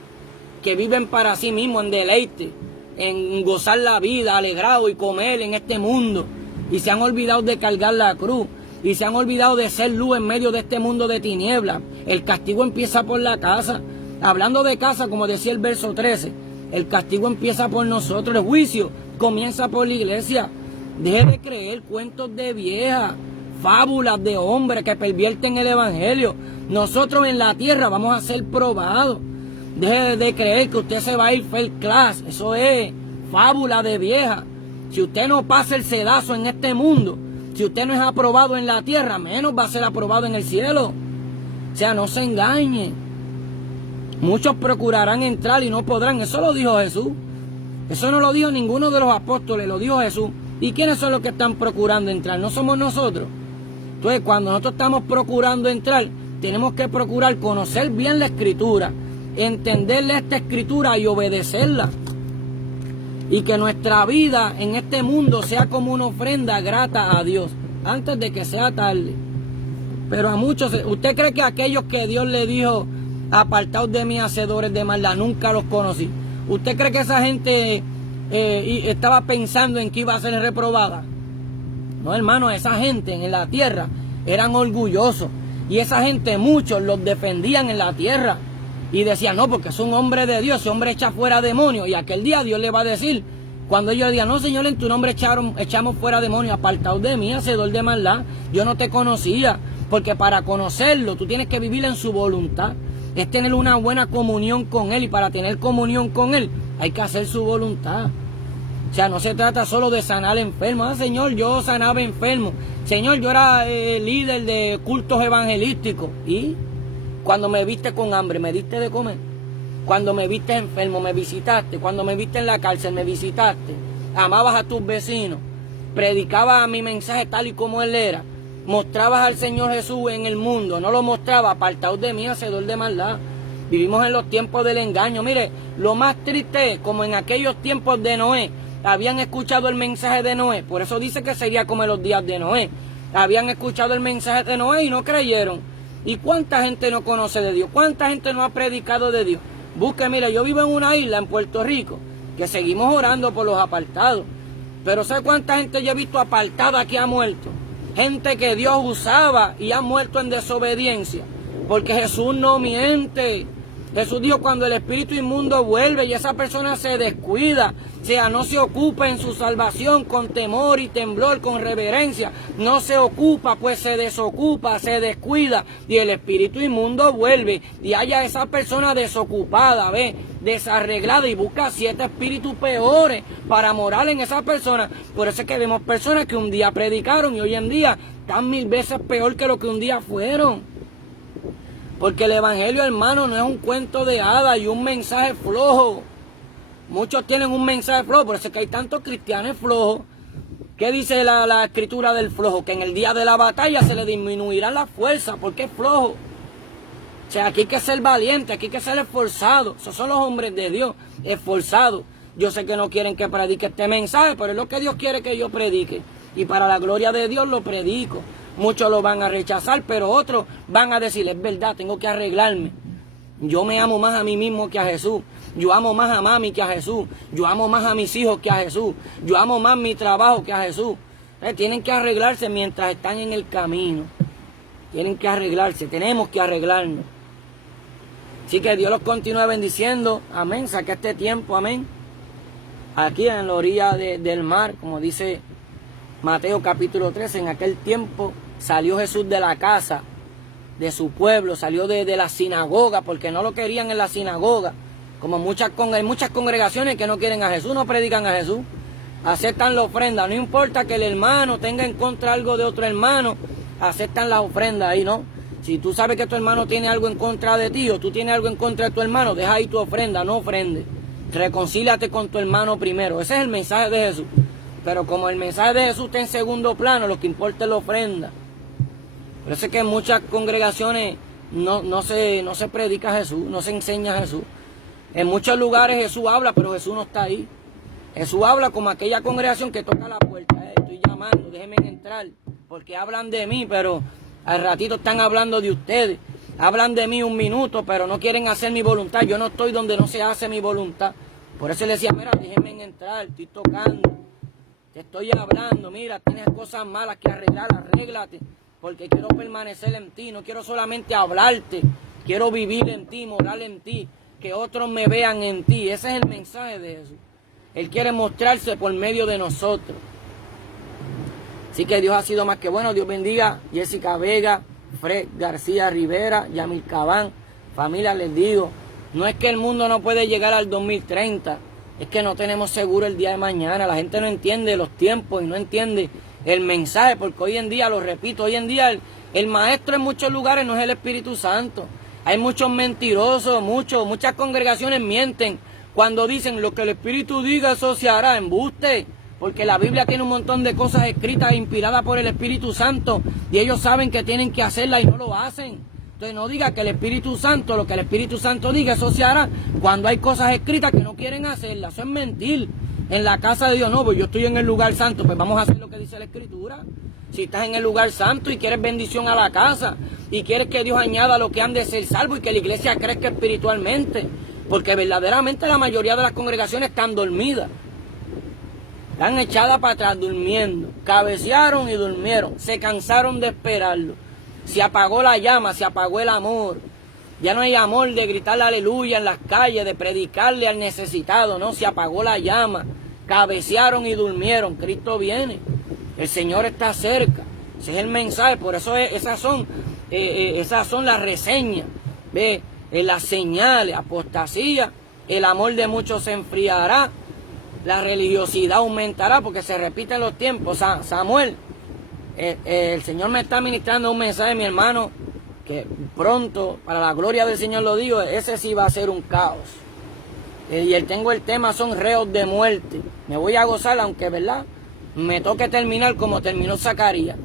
que viven para sí mismos en deleite, en gozar la vida, alegrado y comer en este mundo. Y se han olvidado de cargar la cruz. Y se han olvidado de ser luz en medio de este mundo de tinieblas. El castigo empieza por la casa. Hablando de casa, como decía el verso 13, El castigo empieza por nosotros, el juicio comienza por la iglesia. Deje de creer cuentos de viejas, fábulas de hombres que pervierten el evangelio. Nosotros en la tierra vamos a ser probados. Deje de creer que usted se va a ir first class. Eso es fábula de vieja. Si usted no pasa el sedazo en este mundo, si usted no es aprobado en la tierra, menos va a ser aprobado en el cielo. O sea, no se engañe. Muchos procurarán entrar y no podrán. Eso lo dijo Jesús. Eso no lo dijo ninguno de los apóstoles, lo dijo Jesús. ¿Y quiénes son los que están procurando entrar? No somos nosotros. Entonces, cuando nosotros estamos procurando entrar, tenemos que procurar conocer bien la Escritura, entenderle esta Escritura y obedecerla. Y que nuestra vida en este mundo sea como una ofrenda grata a Dios, antes de que sea tarde. Pero a muchos, ¿usted cree que aquellos que Dios le dijo, apartaos de mí, hacedores de maldad, nunca los conocí? ¿Usted cree que esa gente estaba pensando en que iba a ser reprobada? No, hermano, esa gente en la tierra eran orgullosos. Y esa gente, muchos los defendían en la tierra. Y decían, no, porque es un hombre de Dios, ese hombre echa fuera demonios. Y aquel día Dios le va a decir, cuando ellos digan, no, Señor, en tu nombre echamos fuera demonios, apartaos de mí, hacedor de maldad. Yo no te conocía. Porque para conocerlo, tú tienes que vivir en su voluntad. Es tener una buena comunión con Él. Y para tener comunión con Él, hay que hacer su voluntad. O sea, no se trata solo de sanar enfermos. Ah, Señor, yo sanaba enfermos. Señor, yo era líder de cultos evangelísticos. ¿Y? Cuando me viste con hambre, ¿me diste de comer? Cuando me viste enfermo, me visitaste. Cuando me viste en la cárcel, me visitaste. Amabas a tus vecinos. Predicabas mi mensaje tal y como Él era. Mostrabas al Señor Jesús en el mundo. No lo mostraba. Apartaos de mí, hacedor de maldad. Vivimos en los tiempos del engaño. Mire, lo más triste es como en aquellos tiempos de Noé. Habían escuchado el mensaje de Noé. Por eso dice que sería como en los días de Noé. Habían escuchado el mensaje de Noé y no creyeron. ¿Y cuánta gente no conoce de Dios? ¿Cuánta gente no ha predicado de Dios? Busque, mira, yo vivo en una isla en Puerto Rico, que seguimos orando por los apartados. Pero ¿sabe cuánta gente yo he visto apartada que ha muerto? Gente que Dios usaba y ha muerto en desobediencia. Porque Jesús no miente. Jesús dijo, cuando el espíritu inmundo vuelve y esa persona se descuida, o sea, no se ocupa en su salvación con temor y temblor, con reverencia, no se ocupa, pues se desocupa, se descuida y el espíritu inmundo vuelve y haya esa persona desocupada, desarreglada y busca 7 espíritus peores para morar en esa persona. Por eso es que vemos personas que un día predicaron y hoy en día están 1000 veces peor que lo que un día fueron. Porque el evangelio, hermano, no es un cuento de hadas y un mensaje flojo. Muchos tienen un mensaje flojo, por eso es que hay tantos cristianos flojos. ¿Qué dice la escritura del flojo? Que en el día de la batalla se le disminuirá la fuerza, porque es flojo. O sea, aquí hay que ser valiente, aquí hay que ser esforzado. Esos son los hombres de Dios, esforzados. Yo sé que no quieren que predique este mensaje, pero es lo que Dios quiere que yo predique. Y para la gloria de Dios lo predico. Muchos lo van a rechazar, pero otros van a decir, es verdad, tengo que arreglarme. Yo me amo más a mí mismo que a Jesús. Yo amo más a mami que a Jesús. Yo amo más a mis hijos que a Jesús. Yo amo más mi trabajo que a Jesús. Tienen que arreglarse mientras están en el camino. Tienen que arreglarse, tenemos que arreglarnos. Así que Dios los continúe bendiciendo. Amén, saque este tiempo, amén. Aquí en la orilla del mar, como dice Mateo capítulo 13, en aquel tiempo salió Jesús de la casa, de su pueblo, salió de la sinagoga, porque no lo querían en la sinagoga. Como hay muchas congregaciones que no quieren a Jesús, no predican a Jesús, aceptan la ofrenda. No importa que el hermano tenga en contra algo de otro hermano, aceptan la ofrenda ahí, ¿no? Si tú sabes que tu hermano tiene algo en contra de ti o tú tienes algo en contra de tu hermano, deja ahí tu ofrenda, no ofrende. Reconcíliate con tu hermano primero. Ese es el mensaje de Jesús. Pero como el mensaje de Jesús está en segundo plano, lo que importa es la ofrenda. Por eso es que en muchas congregaciones no se predica a Jesús, no se enseña a Jesús. En muchos lugares Jesús habla, pero Jesús no está ahí. Jesús habla como aquella congregación que toca la puerta. Estoy llamando, déjenme entrar, porque hablan de mí, pero al ratito están hablando de ustedes. Hablan de mí un minuto, pero no quieren hacer mi voluntad. Yo no estoy donde no se hace mi voluntad. Por eso le decía, mira, déjenme entrar, estoy tocando. Te estoy hablando, mira, tienes cosas malas que arreglar, arréglate. Porque quiero permanecer en ti, no quiero solamente hablarte. Quiero vivir en ti, morar en ti. que otros me vean en ti. Ese es el mensaje de Jesús. Él quiere mostrarse por medio de nosotros. Así que Dios ha sido más que bueno. Dios bendiga Jessica Vega, Fred García Rivera, Yamil Cabán. Familia, les digo, no es que el mundo no puede llegar al 2030, es que no tenemos seguro el día de mañana. La gente no entiende los tiempos y no entiende el mensaje, porque hoy en día, lo repito, hoy en día el maestro en muchos lugares no es el Espíritu Santo. Hay muchos mentirosos, muchas congregaciones mienten cuando dicen lo que el Espíritu diga, eso se hará. Embuste, porque la Biblia tiene un montón de cosas escritas e inspiradas por el Espíritu Santo y ellos saben que tienen que hacerlas y no lo hacen. Entonces no diga que el Espíritu Santo, lo que el Espíritu Santo diga, eso se hará, cuando hay cosas escritas que no quieren hacerlas. Eso es mentir. En la casa de Dios, no, pues yo estoy en el lugar santo, pues vamos a hacer lo que dice la Escritura. Si estás en el lugar santo y quieres bendición a la casa y quieres que Dios añada lo que han de ser salvo y que la iglesia crezca espiritualmente, porque verdaderamente la mayoría de las congregaciones están dormidas, están echadas para atrás durmiendo, cabecearon y durmieron, se cansaron de esperarlo, se apagó la llama, se apagó el amor. Ya no hay amor de gritarle aleluya en las calles, de predicarle al necesitado, no, se apagó la llama, cabecearon y durmieron. Cristo viene, el Señor está cerca, ese es el mensaje. Por eso esas son las reseñas, ¿ve? Las señales, apostasía, el amor de muchos se enfriará, la religiosidad aumentará, porque se repiten los tiempos. Samuel, el Señor me está ministrando un mensaje, mi hermano, que pronto, para la gloria del Señor lo digo, ese sí va a ser un caos. Y tengo el tema, son reos de muerte. Me voy a gozar, aunque, ¿verdad?, me toque terminar como terminó Zacarías.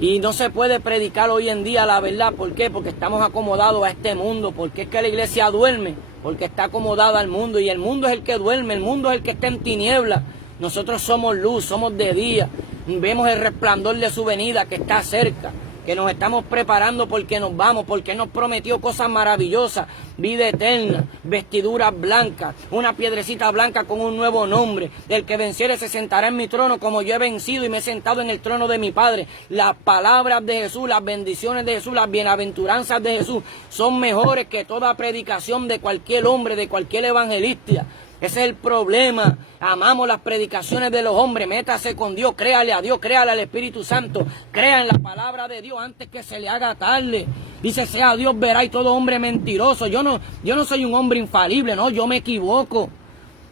Y no se puede predicar hoy en día la verdad. ¿Por qué? Porque estamos acomodados a este mundo. ¿Por qué es que la iglesia duerme? Porque está acomodada al mundo. Y el mundo es el que duerme, el mundo es el que está en tinieblas. Nosotros somos luz, somos de día. Vemos el resplandor de su venida que está cerca, que nos estamos preparando porque nos vamos, porque Él nos prometió cosas maravillosas, vida eterna, vestiduras blancas, una piedrecita blanca con un nuevo nombre. El que venciere se sentará en mi trono como yo he vencido y me he sentado en el trono de mi Padre. Las palabras de Jesús, las bendiciones de Jesús, las bienaventuranzas de Jesús son mejores que toda predicación de cualquier hombre, de cualquier evangelista. Ese es el problema. Amamos las predicaciones de los hombres. Métase con Dios, créale a Dios, créale al Espíritu Santo, crea en la palabra de Dios antes que se le haga tarde. Dice, sea Dios verá y todo hombre mentiroso. Yo no soy un hombre infalible, no, yo me equivoco.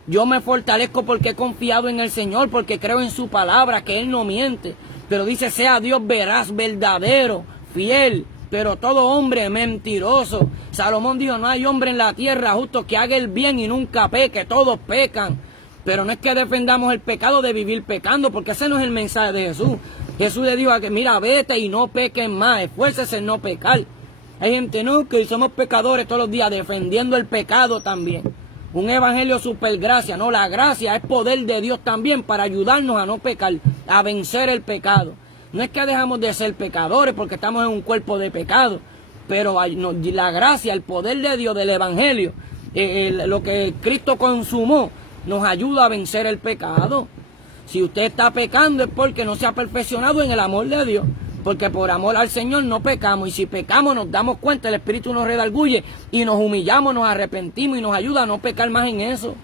Yo me fortalezco porque he confiado en el Señor, porque creo en su palabra, que Él no miente. Pero dice, sea Dios veraz, verdadero, fiel, pero todo hombre mentiroso. Salomón dijo, no hay hombre en la tierra justo que haga el bien y nunca peque, todos pecan. Pero no es que defendamos el pecado de vivir pecando, porque ese no es el mensaje de Jesús. Jesús le dijo a que, mira, vete y no pequen más, esfuércese en no pecar. Hay gente, no, que somos pecadores todos los días, defendiendo el pecado también. Un evangelio super gracia, no, la gracia es poder de Dios también para ayudarnos a no pecar, a vencer el pecado. No es que dejamos de ser pecadores porque estamos en un cuerpo de pecado, pero la gracia, el poder de Dios del evangelio, lo que Cristo consumó, nos ayuda a vencer el pecado. Si usted está pecando es porque no se ha perfeccionado en el amor de Dios, porque por amor al Señor no pecamos, y si pecamos nos damos cuenta, el Espíritu nos redarguye y nos humillamos, nos arrepentimos y nos ayuda a no pecar más en eso.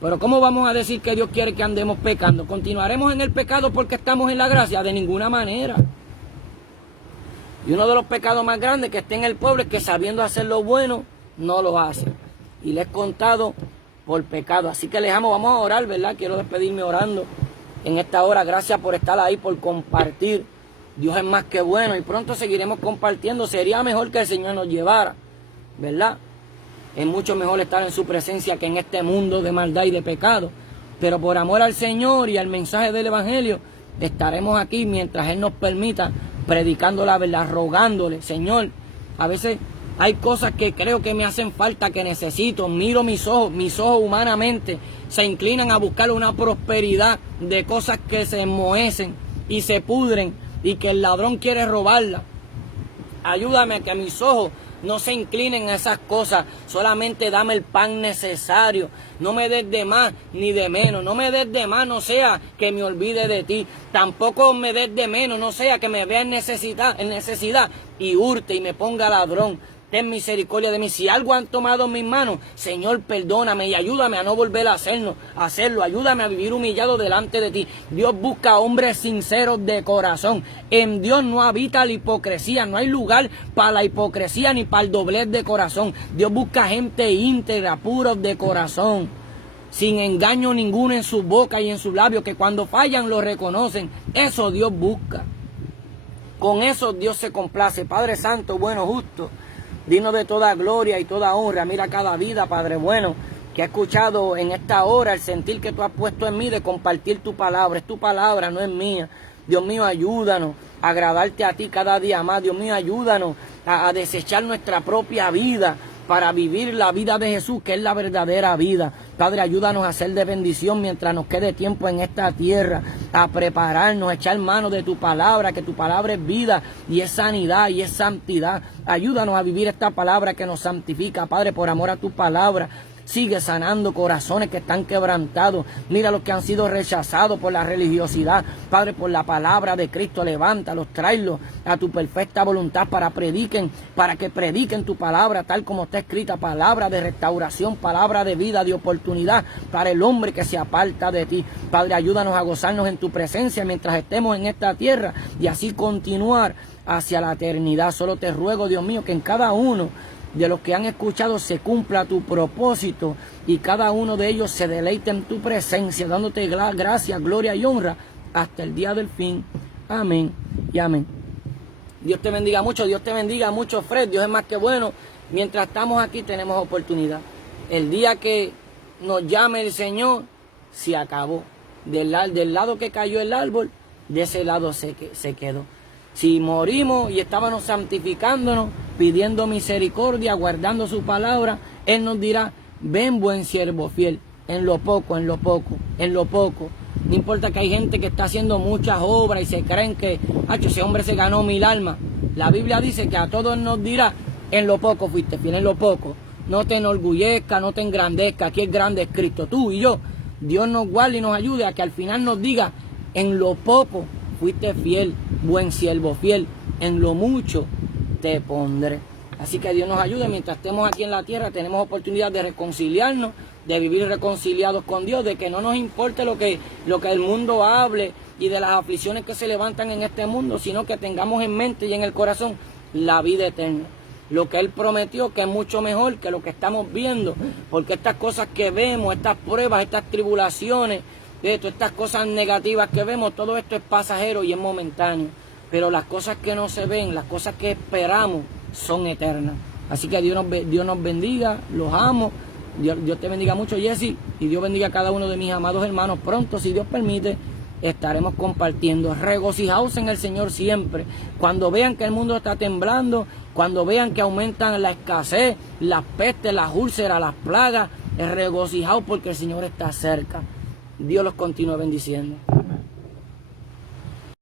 Pero ¿cómo vamos a decir que Dios quiere que andemos pecando? ¿Continuaremos en el pecado porque estamos en la gracia? De ninguna manera. Y uno de los pecados más grandes que está en el pueblo es que sabiendo hacer lo bueno, no lo hace. Y le he contado por pecado. Así que les amo, vamos a orar, ¿verdad? Quiero despedirme orando en esta hora. Gracias por estar ahí, por compartir. Dios es más que bueno y pronto seguiremos compartiendo. Sería mejor que el Señor nos llevara, ¿verdad? Es mucho mejor estar en su presencia que en este mundo de maldad y de pecado. Pero por amor al Señor y al mensaje del Evangelio, estaremos aquí mientras Él nos permita, predicando la verdad, rogándole. Señor, a veces hay cosas que creo que me hacen falta, que necesito. Miro mis ojos humanamente se inclinan a buscar una prosperidad de cosas que se enmohecen y se pudren y que el ladrón quiere robarla. Ayúdame a que mis ojos no se inclinen a esas cosas, solamente dame el pan necesario. No me des de más ni de menos. No me des de más, no sea que me olvide de ti. Tampoco me des de menos, no sea que me vea en necesidad y hurte y me ponga ladrón. ten misericordia de mí. Si algo han tomado en mis manos, Señor, perdóname y ayúdame a no volver a hacerlo. Ayúdame a vivir humillado delante de ti. Dios busca hombres sinceros de corazón. En Dios no habita la hipocresía. No hay lugar para la hipocresía ni para el doblez de corazón. Dios busca gente íntegra, puros de corazón, sin engaño ninguno en su boca y en sus labios, que cuando fallan lo reconocen. Eso Dios busca. Con eso Dios se complace. Padre Santo, bueno, justo, digno de toda gloria y toda honra. Mira cada vida, Padre bueno, que ha escuchado en esta hora el sentir que tú has puesto en mí de compartir tu palabra. Es tu palabra, no es mía. Dios mío, ayúdanos a agradarte a ti cada día más. Dios mío, ayúdanos a desechar nuestra propia vida para vivir la vida de Jesús, que es la verdadera vida. Padre, ayúdanos a ser de bendición mientras nos quede tiempo en esta tierra, a prepararnos, a echar mano de tu palabra, que tu palabra es vida y es sanidad y es santidad. Ayúdanos a vivir esta palabra que nos santifica, Padre, por amor a tu palabra. Sigue sanando corazones que están quebrantados. Mira los que han sido rechazados por la religiosidad. Padre, por la palabra de Cristo, levántalos, tráelos a tu perfecta voluntad para que prediquen tu palabra tal como está escrita. Palabra de restauración, palabra de vida, de oportunidad para el hombre que se aparta de ti. Padre, ayúdanos a gozarnos en tu presencia mientras estemos en esta tierra y así continuar hacia la eternidad. Solo te ruego, Dios mío, que en cada uno de los que han escuchado se cumpla tu propósito y cada uno de ellos se deleite en tu presencia, dándote gracia, gloria y honra hasta el día del fin. Amén y amén. Dios te bendiga mucho, Fred. Dios es más que bueno. Mientras estamos aquí tenemos oportunidad. El día que nos llame el Señor, se acabó. Del lado que cayó el árbol, de ese lado se quedó. Si morimos y estábamos santificándonos, pidiendo misericordia, guardando su palabra, Él nos dirá, ven buen siervo fiel, en lo poco. No importa que hay gente que está haciendo muchas obras y se creen que, ese hombre se ganó 1000 almas. La Biblia dice que a todos nos dirá, en lo poco fuiste fiel, en lo poco. No te enorgullezcas, no te engrandezcas, aquí el grande es Cristo, tú y yo. Dios nos guarde y nos ayude a que al final nos diga, en lo poco fuiste fiel, buen siervo fiel, en lo mucho te pondré. Así que Dios nos ayude. Mientras estemos aquí en la tierra tenemos oportunidad de reconciliarnos, de vivir reconciliados con Dios, de que no nos importe lo que el mundo hable y de las aflicciones que se levantan en este mundo, sino que tengamos en mente y en el corazón la vida eterna. Lo que Él prometió, que es mucho mejor que lo que estamos viendo, porque estas cosas que vemos, estas pruebas, estas tribulaciones, estas cosas negativas que vemos, todo esto es pasajero y es momentáneo. Pero las cosas que no se ven, las cosas que esperamos, son eternas. Así que Dios nos bendiga, los amo. Dios te bendiga mucho, Jesse, y Dios bendiga a cada uno de mis amados hermanos. Pronto, si Dios permite, estaremos compartiendo. Regocijaos en el Señor siempre. Cuando vean que el mundo está temblando, cuando vean que aumentan la escasez, las pestes, las úlceras, las plagas, regocijaos porque el Señor está cerca. Dios los continúe bendiciendo.